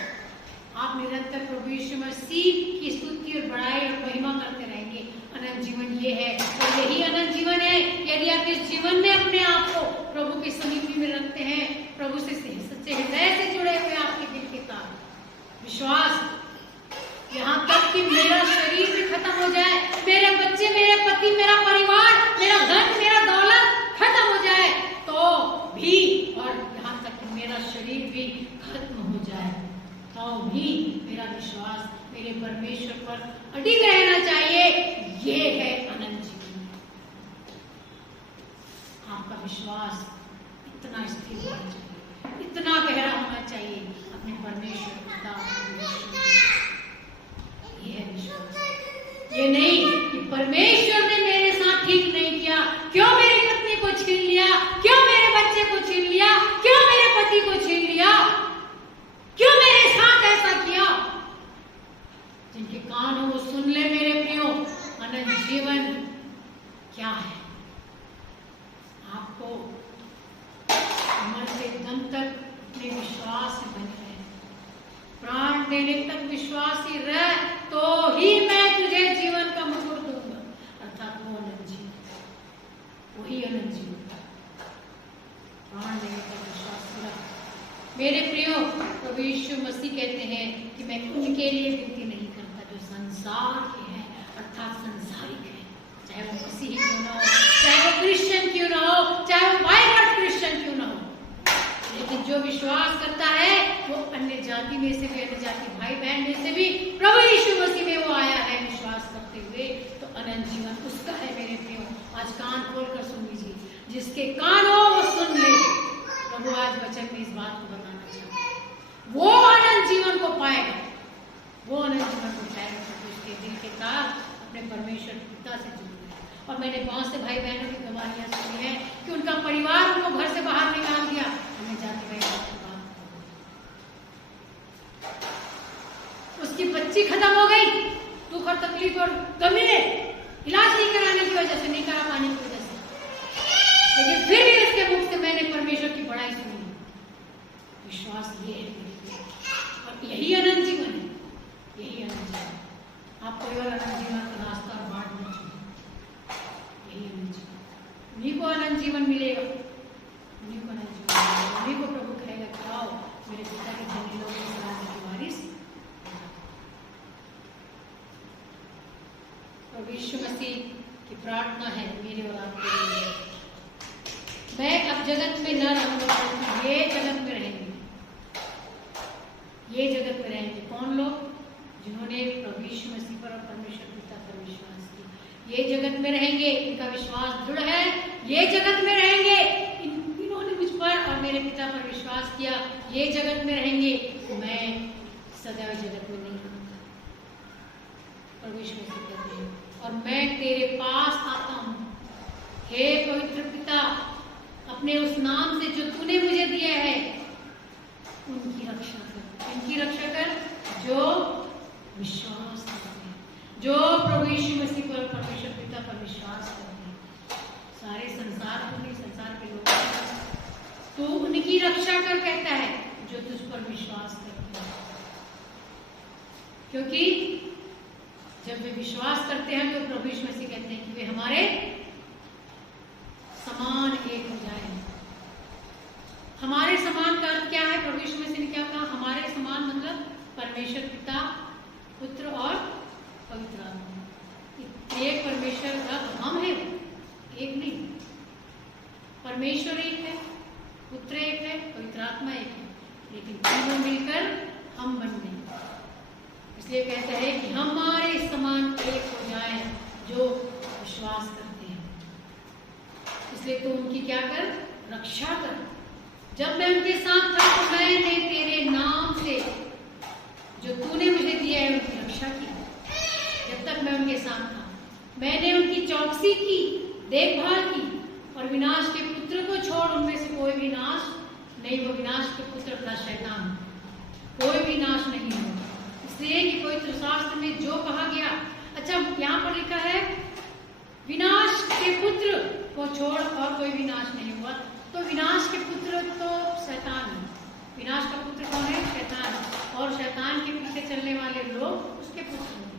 मसीह की स्तुति और बड़ाई और महिमा करते रहेंगे। अनंत जीवन ये है और यही अनंत जीवन है यदि आप इस जीवन में अपने आप को प्रभु के समीप में रखते हैं, प्रभु से सच्चे हृदय से जुड़े हुए आपके दिल के तार विश्वास, यहाँ तक कि मेरा शरीर भी खत्म हो जाए, मेरे बच्चे, मेरे पति, मेरा परिवार, मेरा धन, मेरा दौलत खत्म हो जाए तो भी, और यहाँ तक कि मेरा शरीर भी खत्म हो जाए तो भी मेरा विश्वास मेरे परमेश्वर पर अडिग रहना चाहिए। ये है अनंत जीवन। आपका विश्वास इतना स्थिर होना चाहिए, इतना गहरा होना चाहिए अपने परमेश्वर पिता। ये है विश्वास। ये नहीं कि परमेश्वर ने मेरे साथ ठीक नहीं किया, क्यों मेरी पत्नी को छीन लिया, क्यों मेरे बच्चे को छीन लिया, क्यों मेरे पति को छीन लिया, क्यों मेरे साथ ऐसा किया। जिनके कान हो वो सुन ले मेरे प्रियो, अनंत जीवन क्या है। आपको मरते दम तक अपने विश्वास में बने रहे, प्राण देने तक विश्वासी रह तो ही मैं तुझे जीवन का मुकुट दूंगा, अर्थात वो अनंत जीवन, वही अनंत जीवन। प्राण देने तक विश्वासी रह। मेरे प्रियो, प्रभु यीशु मसीह कहते हैं कि मैं उनके लिए विनती नहीं करता जो संसार के हैं, अर्थात संसारिक है, चाहे वो मसीही क्यों ना हो, चाहे वो क्रिश्चियन क्यों ना हो, चाहे वो बाइबल क्रिश्चियन क्यों ना हो, लेकिन जो विश्वास करता है वो अन्य जाति में से भी, अन्य जाति भाई बहन में से भी प्रभु यीशु मसीह में वो आया है विश्वास करते हुए, तो अनंत जीवन उसका है। मेरे प्रियो, आज कान खोलकर सुन लीजिए, जिसके कान हो वो सुन ले। प्रभु आज वचन में इस बात को बताना चाहता है, वो अनंत जीवन को पाएगा, वो अनंत जीवन को पाएगा क्योंकि उसके दिल के तार अपने परमेश्वर पिता से जुड़े हैं। और मैंने बहुत से भाई बहनों की गवाहियां सुनी है कि उनका परिवार उनको घर से बाहर निकाल दिया, हमें जाते गए उसकी बच्ची खत्म हो गई, दुख और तकलीफ और गमी ने इलाज नहीं कराने की वजह से, नहीं करा पाने की वजह से, लेकिन फिर भी उसके मुख से मैंने परमेश्वर की बड़ाई सुनी। विश्वास ये है और यही अनंत जीवन है, यही अनंत जीवन। आप केवल अनंत जीवन का रास्ता और बाट न चुनिए, यही अनंत जीवन, उन्हीं को अनंत जीवन मिलेगा, उन्हीं को अनंत जीवन मिलेगा, उन्हीं को प्रभु कहेगा कि आओ मेरे पिता के धन्य लोग इस राज्य की वारिस। प्रभु यीशु मसीह की प्रार्थना है मेरे और आपके लिए, मैं अब जगत में न रहूंगा, ये जगत में रहेंगे, ये जगत में रहेंगे। कौन लोग? जिन्होंने प्रभु यीशु मसीह पर और परमेश्वर पिता पर विश्वास किया, ये जगत में रहेंगे, इनका विश्वास दृढ़ है, ये जगत में रहेंगे। इन्होंने मुझ पर और मेरे पिता पर विश्वास किया, ये जगत में रहेंगे, मैं सदैव जगत में नहीं रहूंगा। प्रभु यीशु मसीह कहते हैं, और मैं तेरे पास आता हूँ, हे पवित्र पिता, अपने उस नाम से जो तूने मुझे दिया है उनकी रक्षा कर, इनकी रक्षा कर जो विश्वास करते हैं, जो प्रभु यीशु मसीह पर परमेश्वर पिता पर विश्वास करते हैं। सारे संसार को नहीं, संसार के लोगों को तू उनकी रक्षा कर कहता है जो तुझ पर विश्वास करते हैं, क्योंकि जब वे विश्वास करते हैं तो प्रभु यीशु मसीह कहते हैं कि वे हमारे समान एक हो जाए। हमारे समान का अर्थ क्या है? प्रभु यीशु मसीह ने क्या कहा? हमारे समान मतलब परमेश्वर पिता, पुत्र और पवित्र आत्मा। एक परमेश्वर अब हम हैं, एक नहीं। परमेश्वर एक है, पुत्र एक है, पवित्र आत्मा एक है, लेकिन तीनों मिलकर हम बन गए। इसलिए कहते हैं कि हमारे समान एक हो जाए जो विश्वास करते हैं। इसलिए तो उनकी क्या कर? रक्षा कर। जब मैं उनके साथ था तो मैंने तेरे नाम से जो तूने मुझे दिया है उनकी रक्षा की। जब तक मैं उनके साथ था मैंने उनकी चौकसी की, देखभाल की, और विनाश के पुत्र को छोड़ उनमें से कोई भी नाश नहीं। वो विनाश के पुत्र था शैतान, कोई भी नाश नहीं होगा। इसलिए कि पवित्र शास्त्र में जो कहा गया, अच्छा यहाँ पर लिखा है विनाश के पुत्र को छोड़ और कोई भी नाश नहीं हुआ। तो विनाश के पुत्र तो शैतान है। विनाश का पुत्र कौन है? शैतान। और शैतान के पीछे चलने वाले लोग उसके पुत्र हैं।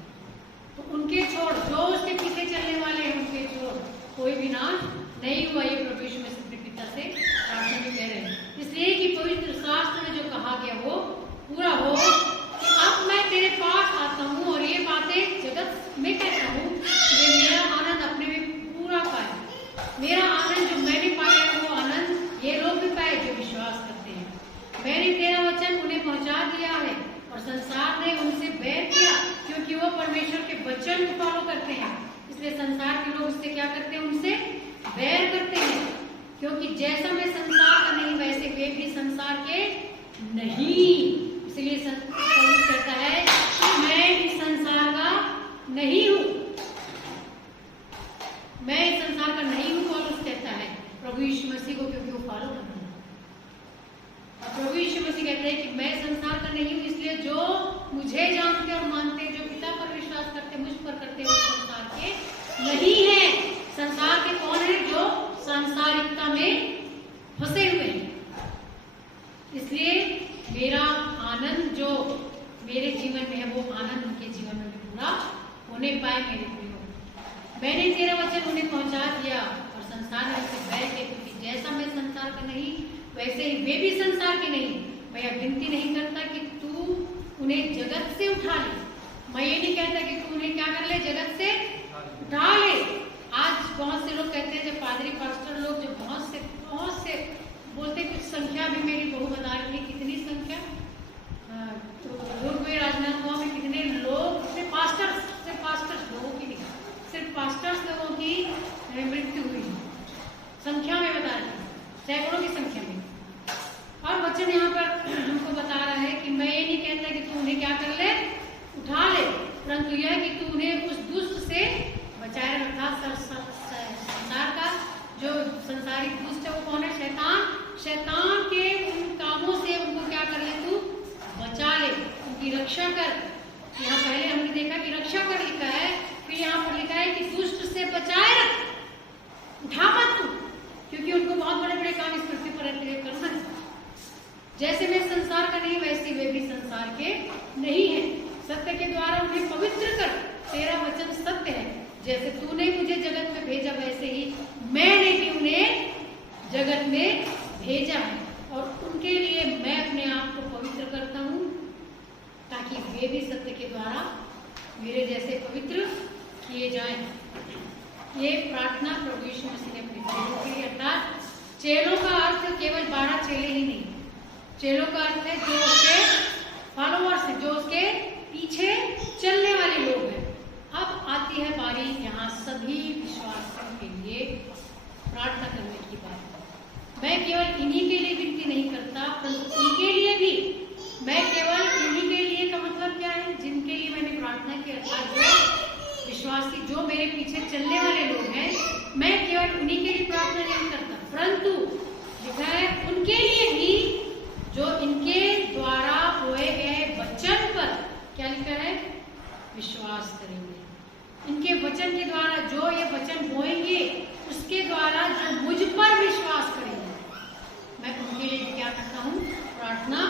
तो उनके छोड़, जो उसके पीछे चलने वाले हैं उनके छोड़ कोई भी नाश नहीं हुआ। ये प्रभु यीशु मसीह अपने पिता से प्रार्थना में कह रहे हैं, इसलिए कि पवित्र शास्त्र में जो कहा गया वो पूरा हो कि अब मैं तेरे पास आता हूँ और ये बातें जगत में कहता हूँ कि वे मेरा आनंद अपने में पूरा पाए। मेरा आनंद जो मैंने पाया है वो आनंद ये लोग भी पाए जो विश्वास करते हैं। मैंने तेरा वचन उन्हें पहुंचा दिया है और संसार ने उनसे बैर किया, क्योंकि वो परमेश्वर के वचन को फॉलो करते हैं। इसलिए संसार के लोग उससे क्या करते हैं? उनसे बैर करते हैं, क्योंकि जैसा मैं संसार का नहीं वैसे वे भी संसार के नहीं। इसलिए पौलुस कहता है कि मैं इस संसार का नहीं हूँ, मैं इस संसार का नहीं हूँ। पौलुस कहता है प्रभु यीशु मसीह को, क्योंकि वो फॉलो करता है। और प्रभु यीशु मसीह कहते हैं कि मैं संसार का नहीं हूँ, इसलिए जो मुझे जानते और मानते, जो पिता पर विश्वास करते, मुझ पर करते, वो संसार के नहीं है। संसार के कौन है? जो सांसारिकता में फंसे हुए हैं। इसलिए मेरा आनंद जो मेरे जीवन में है वो आनंद उनके जीवन में भी पूरा होने पाए। मेरे प्रियो, मैंने तेरा वचन उन्हें पहुंचा दिया और संसार ने उससे बैर किया, क्योंकि जैसा मैं संसार का नहीं वैसे ही वे भी संसार के नहीं। मैं यह विनती नहीं करता कि तू उन्हें जगत से उठा ले। मैं ये नहीं कहता कि तू उन्हें क्या कर ले? जगत से उठा ले। आज बहुत से लोग कहते हैं, जब पादरी पास्टर लोग जो बहुत से बोलते, कुछ संख्या भी मेरी बहू बता रही है, कितनी संख्या, तो दुर्ग में राजनांदगांव में कितने लोग, सिर्फ पास्टर्स लोगों की नहीं, सिर्फ पास्टर्स लोगों की मृत्यु हुई संख्या में बता रही है, सैकड़ों की संख्या में। और वचन यहाँ पर हमको बता रहा है कि मैं ये नहीं कहता कि तू उन्हें क्या कर ले? उठा ले, परंतु यह कि तू उन्हें उस दुष्ट से बचाए रखा। संसार का जो संसारिक दुष्ट है वो कौन है? शैतान के उन कामों से उनको क्या कर ले? तू बचा ले, उनकी रक्षा कर। यहाँ पहले हमने देखा कि रक्षा कर लिखा है, फिर यहाँ पर लिखा है कि दुष्ट से बचाए रख, उठा मत तू, क्योंकि उनको बहुत बड़े बड़े काम इस पृथ्वी पर रहते हुए करना है। जैसे मैं संसार का नहीं वैसे वे भी संसार के नहीं है। सत्य के द्वारा उन्हें पवित्र कर, तेरा वचन सत्य है। जैसे तूने मुझे जगत में भेजा वैसे ही मैंने भी उन्हें जगत में भेजा है, और उनके लिए मैं अपने आप को पवित्र करता हूँ, ताकि वे भी सत्य के द्वारा मेरे जैसे पवित्र किए जाएं। ये प्रार्थना प्रभु यीशु मसीह ने अपने चेलों के लिए, अर्थात चेलों का अर्थ केवल 12 चेले ही नहीं, चेलों का अर्थ है जो उसके फॉलोअर्स हैं, जो उसके पीछे चलने वाले लोग हैं। अब आती है बारी यहाँ सभी विश्वासियों के लिए प्रार्थना करने की बात। मैं केवल इन्हीं के लिए विनती नहीं करता, परंतु उनके लिए भी। मैं केवल इन्हीं के लिए का मतलब क्या है? जिनके लिए मैंने प्रार्थना की, अर्थात जो विश्वासी, जो मेरे पीछे चलने वाले लोग हैं, मैं केवल उन्हीं के लिए प्रार्थना नहीं करता, परंतु लिखा है उनके लिए भी जो इनके द्वारा बोए गए वचन पर क्या लिखा है? विश्वास करेंगे। इनके वचन के द्वारा जो ये वचन बोएंगे, उसके द्वारा जो मुझ पर विश्वास करेंगे, मैं उनके लिए क्या करता हूँ? प्रार्थना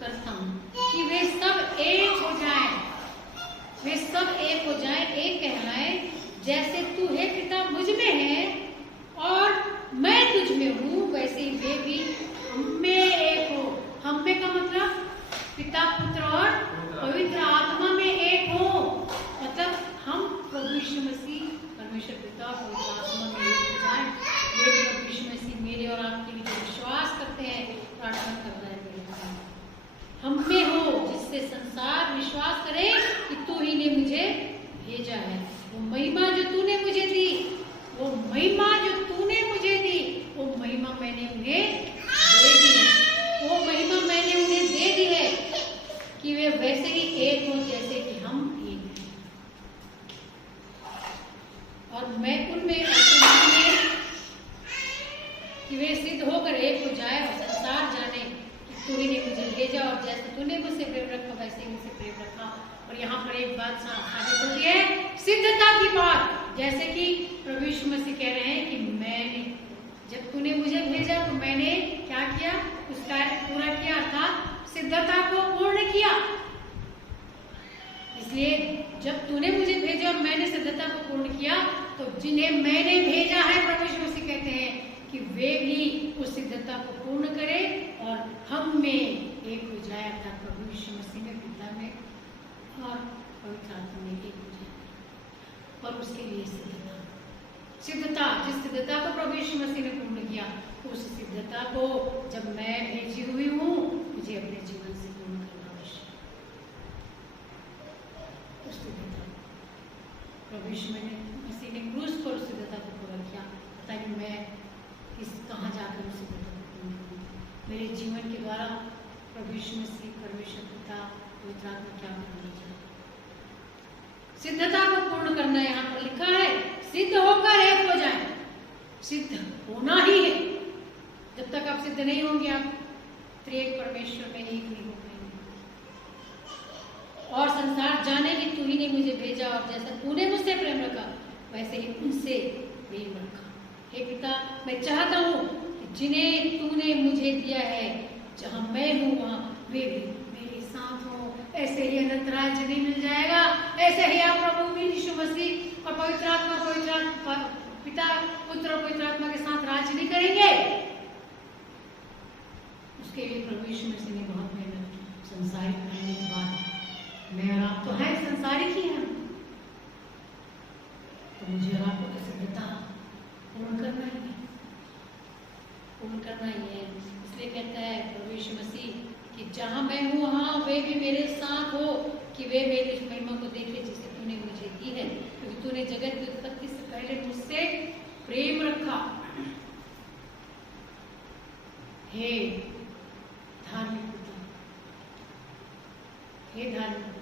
करता हूँ कि वे सब एक हो जाएं, वे सब एक हो जाएं, एक कहलाए, जैसे तू हे पिता मुझ में है और मैं तुझ में हूँ, वैसे ही वे भी हम में एक हो। हम में का मतलब पिता, पुत्र और पवित्र आत्मा में एक हो, मतलब हम प्रभु यीशु मसीह, परमेश्वर पिता और पवित्र आत्मा में एक हो जाएं। ये प्रभु यीशु मसीह मेरे और आपके लिए विश्वास करते हैं, प्रार्थना करता है हम में हो, जिससे संसार विश्वास करे कि तू ही ने मुझे भेजा है। वो महिमा जो तूने मुझे दी, वो महिमा जो तूने मुझे दी, वो महिमा मैंने उन्हें दे दी है। वो महिमा मैंने उन्हें दे दी है कि वे वैसे ही एक हो जैसे कि हम एक हैं। और मैं उनमें कि वे सिद्ध होकर एक हो जाए और संसार जाने कि तू ही ने मुझे भेजा, और जैसे तूने मुझसे प्रेम रखा वैसे ही मुझसे प्रेम रखा। और यहाँ पर एक बात साबित होती है, सिद्धता की बात, जैसे कि प्रभु यीशु मसीह कह रहे हैं कि मैंने, जब तूने मुझे भेजा तो मैंने क्या किया? उस कार्य पूरा किया, अर्थात सिद्धता को पूर्ण किया। इसलिए जब तूने मुझे भेजा और मैंने सिद्धता को पूर्ण किया, तो जिन्हें मैंने भेजा है, प्रभु यीशु मसीह कहते हैं कि वे भी उस सिद्धता को पूर्ण करें और हम में एक हो जाए, अर्थात प्रभु यीशु मसीह में, पिता में और पवित्र आत्मा में एक हो जाए। और उसके लिए सिद्धता, जिस सिद्धता को प्रभु यीशु मसीह ने पूर्ण किया, उस सिद्धता को जब मैं भेजी हुई हूँ, मुझे अपने जीवन से पूर्ण करना आवश्यक है। उस सिद्धता प्रभु यीशु मसीह ने क्रूस पर उस सिद्धता को पूरा किया, ताकि मैं कहाँ जाकर उस सिद्धता को पूर्ण करूँ। मेरे जीवन के द्वारा प्रभु यीशु मसीह, परमेश्वर पिता, पवित्र आत्मा क्या करना चाहते, सिद्धता को पूर्ण करना। यहाँ पर लिखा है सिद्ध होकर एक हो जाए। सिद्ध होना ही है। जब तक आप सिद्ध नहीं होंगे, आप त्रिएक परमेश्वर में एक नहीं हो पाएंगे। और संसार जाने कि तू ही ने मुझे भेजा, और जैसा तूने मुझसे प्रेम रखा, वैसे ही उनसे प्रेम रखा। हे पिता, मैं चाहता हूँ कि जिन्हें तूने मुझे दिया है, जहाँ मैं हूँ वहाँ वे भी मेरे साथ हो। ऐसे ही अनंत राज्य नहीं मिल जाएगा। ऐसे ही आप प्रभु यीशु मसीह और पवित्र आत्मा, पिता, पुत्र और पवित्र आत्मा के साथ राज्य नहीं करेंगे। उसके लिए प्रभु यीशु मसीह ने बहुत मेहनत की। संसारिक करने के बाद मैं और आप तो है संसारिक ही हैं, तो मुझे और आपको तो सिद्धता पूर्ण करना ही है, पूर्ण करना ही है। इसलिए कहता है प्रभु यीशु मसीह कि जहाँ मैं हूँ वहाँ वे भी मेरे साथ हो, कि वे मेरी महिमा को देखे जिसे तूने मुझे दी है, क्योंकि तूने जगत की उत्पत्ति से पहले मुझसे प्रेम रखा। हे धार्मिक पिता, हे धार्मिक पिता,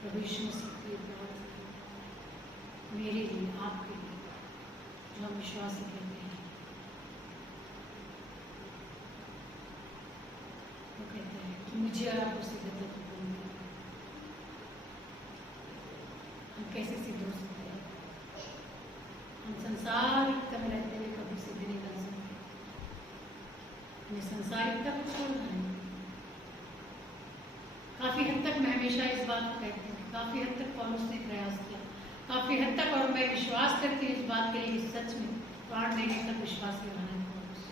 प्रभु यीशु मसीह की मेरे लिए, आपके लिए, जो हम विश्वास करते हैं, वो कहते हैं कि मुझे और आपको सिद्धता को पूर्ण करना। हम कैसे सिद्ध हो सकते हैं? हम संसारिकता में रहते हुए कभी सिद्ध नहीं बन सकते। हमें संसारिकता को छोड़ना है। काफी हद तक मैं हमेशा इस बात को कहती हूँ, काफी हद तक पौलुस ने प्रयास किया, काफी हद तक, और मैं विश्वास करती हूँ इस बात के लिए कि सच में प्राण देने तक विश्वास में रहना है पौलुस।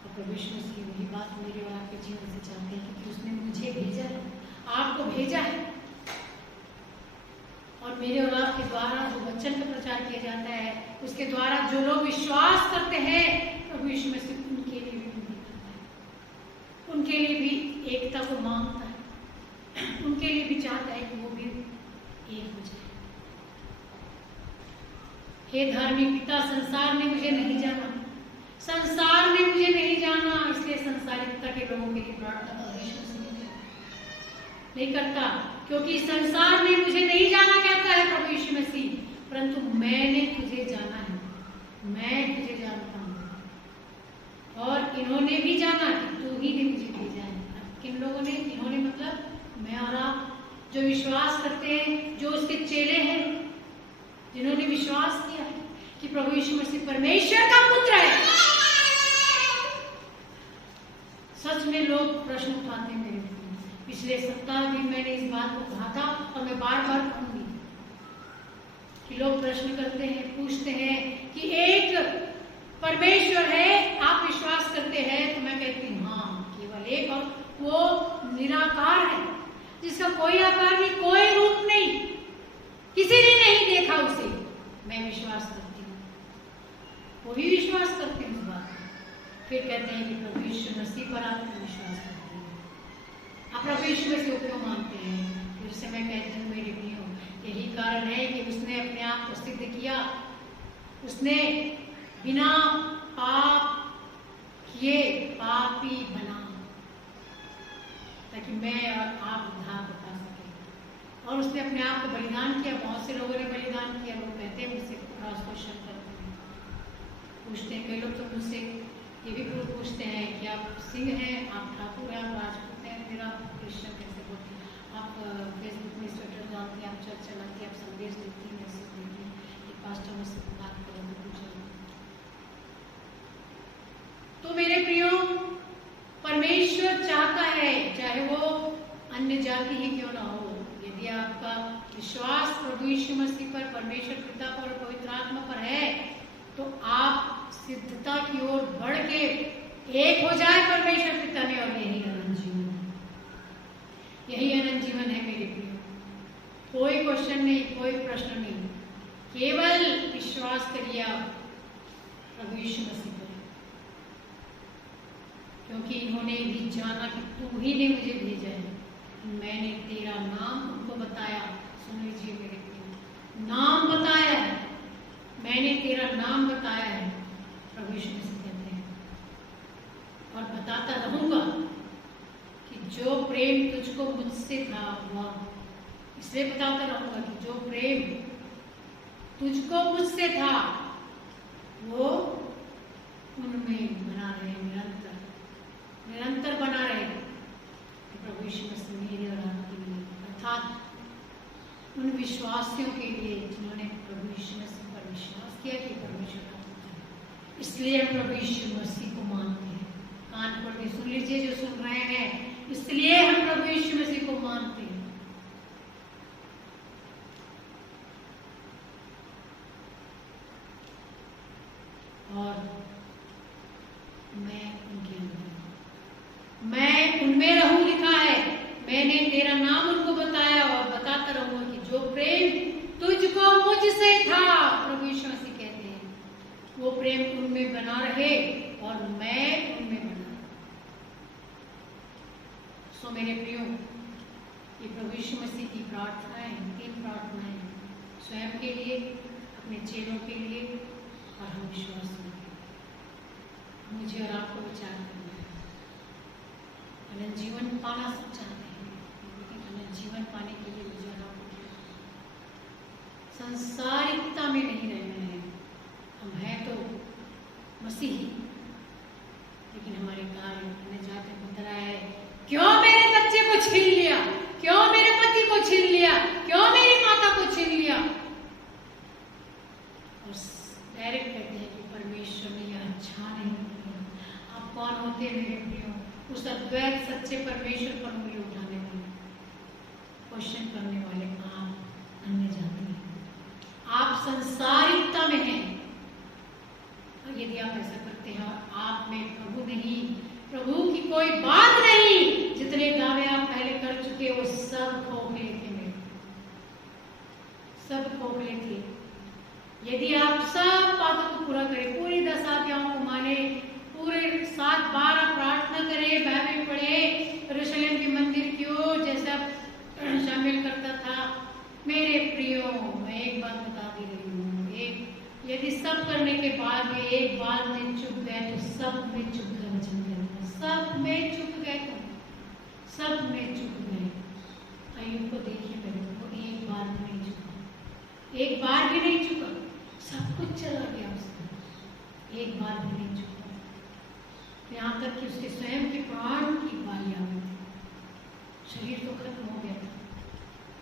और प्रभु यीशु मसीह वही बात मेरे और आपके जीवन से चाहते हैं, क्योंकि उसने मुझे भेजा है, आपको भेजा है, और मेरे और आपके द्वारा जो वचन का प्रचार किया जाता है, उसके द्वारा जो लोग विश्वास करते हैं, प्रभु यीशु मसीह उनके लिए भी विनती करता है, उनके लिए भी एकता को मांगता है, उनके लिए भी चाहता है कि वो भी एक हो जाए। हे धार्मिक पिता, संसार ने मुझे नहीं जाना, संसार ने मुझे नहीं जाना, इसलिए संसारिकता के लोगों के लिए प्रार्थना नहीं करता, क्योंकि संसार ने मुझे नहीं जाना कहता है प्रभु यीशु मसीह, परंतु मैंने तुझे जाना है, मैं तुझे जानता हूँ, और इन्होंने भी जाना कि तू ही ने मुझे भेजा है। किन लोगों ने? इन्होंने मतलब मैं और आप, जो विश्वास करते हैं, जो उसके चेले हैं, जिन्होंने विश्वास किया है कि प्रभु यीशु मसीह परमेश्वर का पुत्र है। सच में लोग प्रश्न उठाते हैं मेरे, पिछले सप्ताह भी मैंने इस बात को कहा था, और मैं बार बार कहूंगी कि लोग प्रश्न करते हैं, पूछते हैं कि एक परमेश्वर है, आप विश्वास करते हैं? तो मैं कहती हूँ हाँ, केवल एक, और वो निराकार है, जिसका कोई आकार नहीं, कोई रूप नहीं, किसी ने नहीं देखा उसे। मैं विश्वास करती हूँ, वो भी विश्वास करते हैं इस बात में। फिर कहते हैं कि प्रभु यीशु मसीह पर आप विश्वास करते हैं, आप प्रभु यीशु मसीह को क्यों मानते हैं? फिर से मैं कहती हूँ मेरे प्रियो, यही कारण है कि उसने अपने आप को सिद्ध किया, उसने बिना पाप किए पापी बना, ताकि मैं और आप उद्धार बता सके। और उसने अपने आप को बलिदान किया। बहुत से लोगों ने बलिदान किया। लोग कहते हैं मुझसे क्रॉस क्वेश्चन करते हैं, पूछते हैं, कई लोग तो मुझसे ये भी पूछते हैं कि आप सिंह हैं, आप ठाकुर हैं, आप राजपूत हैं, फिर आप क्रिश्चियन कैसे बोलते हैं? आप फेसबुक में स्वेटर डालते हैं, आप चर्च चलाते हैं, आप संदेश देती हैं, मैसेज देती हैं, एक पास्टर मुझसे बात करें तो पूछें। तो मेरे प्रियो, चाहता है, चाहे वो अन्य जाति ही क्यों ना हो, यदि आपका विश्वास प्रभु यीशु मसीह पर, परमेश्वर पिता पर, पवित्र आत्मा पर है, तो आप सिद्धता की ओर बढ़ के एक हो जाए परमेश्वर पिता में, और यही अनंत जीवन है। यही अनंत जीवन है मेरे प्रिय। कोई क्वेश्चन नहीं, कोई प्रश्न नहीं, केवल विश्वास करिए आप प्रभु यीशु मसीह पर, क्योंकि इन्होंने भी जाना कि तू ही ने मुझे भेजा है। मैंने तेरा नाम उनको बताया। सुन लीजिए मेरे प्रिय, नाम बताया है, मैंने तेरा नाम बताया है, प्रभु यीशु मसीह कहते हैं, और बताता रहूंगा कि जो प्रेम तुझको मुझसे था वह, इसलिए बताता रहूंगा कि जो प्रेम तुझको मुझसे था वो उनमें बना रहे, निरंतर निरंतर बना रहे। प्रभु यीशु मसीह मेरे और आपके लिए, अर्थात उन विश्वासियों के लिए जिन्होंने प्रभु यीशु मसीह पर विश्वास किया कि परमेश्वर का पुत्र है, इसलिए हम प्रभु यीशु मसीह को मानते हैं। कान खोल के सुन लीजिए जो सुन रहे हैं, इसलिए हम प्रभु यीशु मसीह को मानते हैं। और मैं उनके अंदर, मैं उनमें रहूं, लिखा है, मैंने तेरा नाम उनको बताया और बताता रहूंगा कि जो प्रेम तुझको मुझसे था, प्रभु यीशु मसीह कहते हैं, वो प्रेम उनमें बना रहे और मैं उनमें बना। सो मेरे प्रियो, ये प्रभु यीशु मसीह की प्रार्थनाएं, 3 प्रार्थनाएं, स्वयं के लिए, अपने चेलों के लिए और हम विश्वासियों के लिए। मुझे और आपको विचार करना है। अनंत जीवन पाना सब चाहते हैं, लेकिन अनंत जीवन पाने के लिए मुझे और आपको संसारिकता में नहीं रहना है। हम हैं तो मसीही, लेकिन हमारे कार्य अन्य जाति की तरह है। क्यों मेरे बच्चे को छीन लिया, क्यों मेरे पति को छीन लिया, क्यों मेरी माता को छीन लिया, और डायरेक्ट कहते हैं कि परमेश्वर ने यह अच्छा नहीं किया। आप कौन होते हैं मेरे प्रियो? उस अद्वैत सच्चे परमेश्वर पर उंगली उठाने वाले, क्वेश्चन करने वाले आप अन्य जाति हैं, आप संसारिकता में हैं। और यदि आप ऐसा करते हैं और आप में प्रभु नहीं, प्रभु की कोई बात नहीं, जितने दावे आप पहले कर चुके वो सब खोखले थे मेरे, सब खोखले थे। यदि आप सब बातों को पूरा करें, पूरी 10 आज्ञाओं को माने, पूरे 7-12 प्रार्थना करें, बाइबल पढ़े, यरूशलेम के मंदिर की ओर जैसा शामिल करता था, मेरे प्रियो मैं एक बात बता दे रही हूँ, एक यदि सब करने के बाद भी एक बात में चुप गए तो सब में चुप गए, वचन कहता है, सब में चुप गए, तो सब में चुप गए। अय्यूब को देखिए मेरे को, एक बार भी नहीं चुका, एक बार भी नहीं चुका, सब कुछ चला गया उसका, एक बार भी नहीं चुका, यहाँ तक कि उसके स्वयं के प्राण की बारी आ गई, शरीर तो खत्म हो गया था,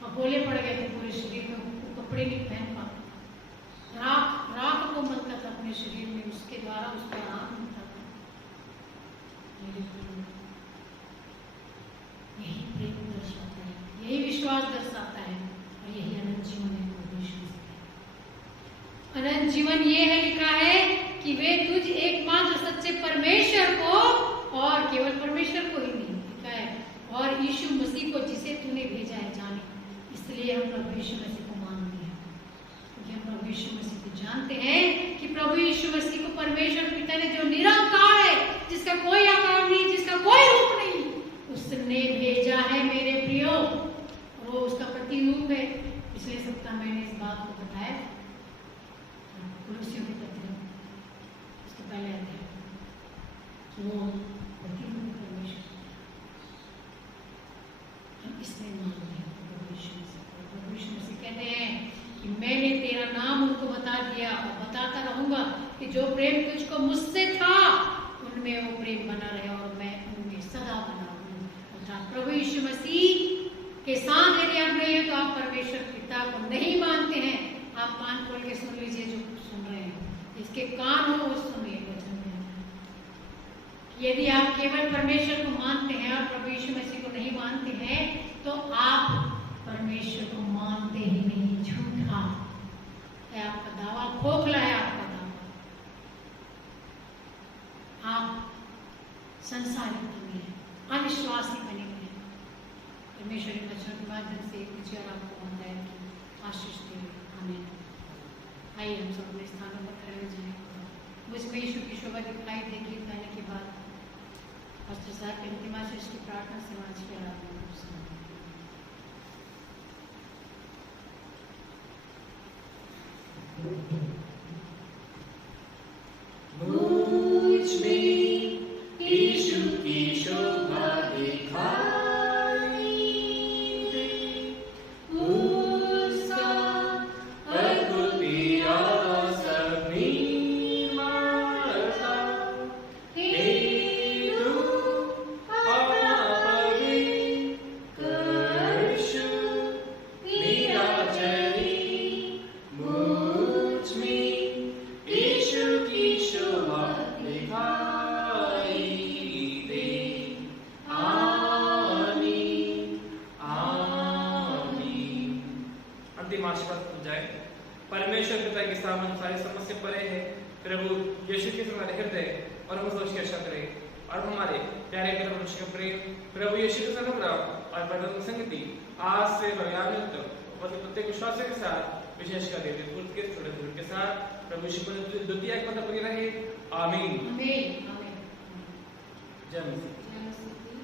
फफोले पड़ गए थे पूरे शरीर में, वो कपड़े नहीं पहन पाता, राख को मलता था अपने शरीर में, उसके द्वारा उसका आराम मिलता था। यही प्रेम दर्शाता है, यही विश्वास दर्शाता है, और यही अनंत जीवन है। अनंत जीवन ये है, लिखा है कि वे तुझ एकमात्र सच्चे परमेश्वर को, और केवल परमेश्वर को ही नहीं, लिखा है, और यीशु मसीह को जिसे तूने भेजा है जाने। इसलिए हम प्रभु यीशु मसीह को मानते हैं, क्योंकि हम प्रभु यीशु मसीह को जानते हैं कि प्रभु यीशु मसीह को परमेश्वर पिता ने, जो निरंकार है, जिसका कोई आकार नहीं, जिसका कोई रूप नहीं, उसने भेजा है मेरे प्रियो, और वो उसका प्रतिरूप है। पिछले सप्ताह मैंने इस बात को बताया, कुलुसियों के पत्र उसके पहले आते हैं कि वो प्रतिरूप परमेश्वर, हम इसमें मानते हैं प्रभु यीशु मसीह कहते हैं कि मैंने तेरा नाम उनको बता दिया और बताता रहूंगा कि जो प्रेम तुझको मुझसे था उनमें वो प्रेम बना रहे और मैं उनमें सदा बना रहूं। अर्थात प्रभु यीशु मसीह के साथ यदि आप नहीं है तो आप परमेश्वर पिता को नहीं मानते हैं। आप कान खोल के सुन लीजिए, जो सुन रहे हैं, इसके कान हो वो सुनिए वचन में, यदि आप केवल परमेश्वर को मानते हैं और प्रभु यीशु मसीह को नहीं मानते हैं तो आप परमेश्वर को मानते ही नहीं, झूठा है आपका दावा, खोखला है आपका दावा, आप संसारिक बने हैं, अविश्वासी बने हुए हैं। परमेश्वर के वचन के माध्यम से मुझे और आपको बताया कि आशीष दे। आमीन। आइए हम सब अपने स्थानों पर खड़े हो जाएं। मुझमें यीशु की शोभा दिखाई देगी गाने के बाद पास्टर साहब की अंतिम आशीष की प्रार्थना से आज की आराधना मुझ में यीशु की शोभा दिखाई दे, उसका अद्भुत प्यारा सबनी मरता, हे तू अपना पवित्र यीशु मेरा जरी, मुझ में यीशु की शोभा दिखाई दे। आमीन, आमीन। अंतिम आशीर्वाद हो जाए। परमेश्वर पिता के सामने सारी समस्या परे है, प्रभु यीशु के हमारे हृदय और हम सोच के आशा करें और हमारे प्यारे प्रभु यीशु का प्रेम, प्रभु यीशु के अनुग्रह और बदल संगति आज से बयानित प्रत्येक विश्वास के साथ विशेषकर देवी के थोड़े दूर के साथ प्रभु यीशु को द्वितीय एक पद बनी रहे। आमीन। आमीन। आमीन। जय मसीह। जय मसीह।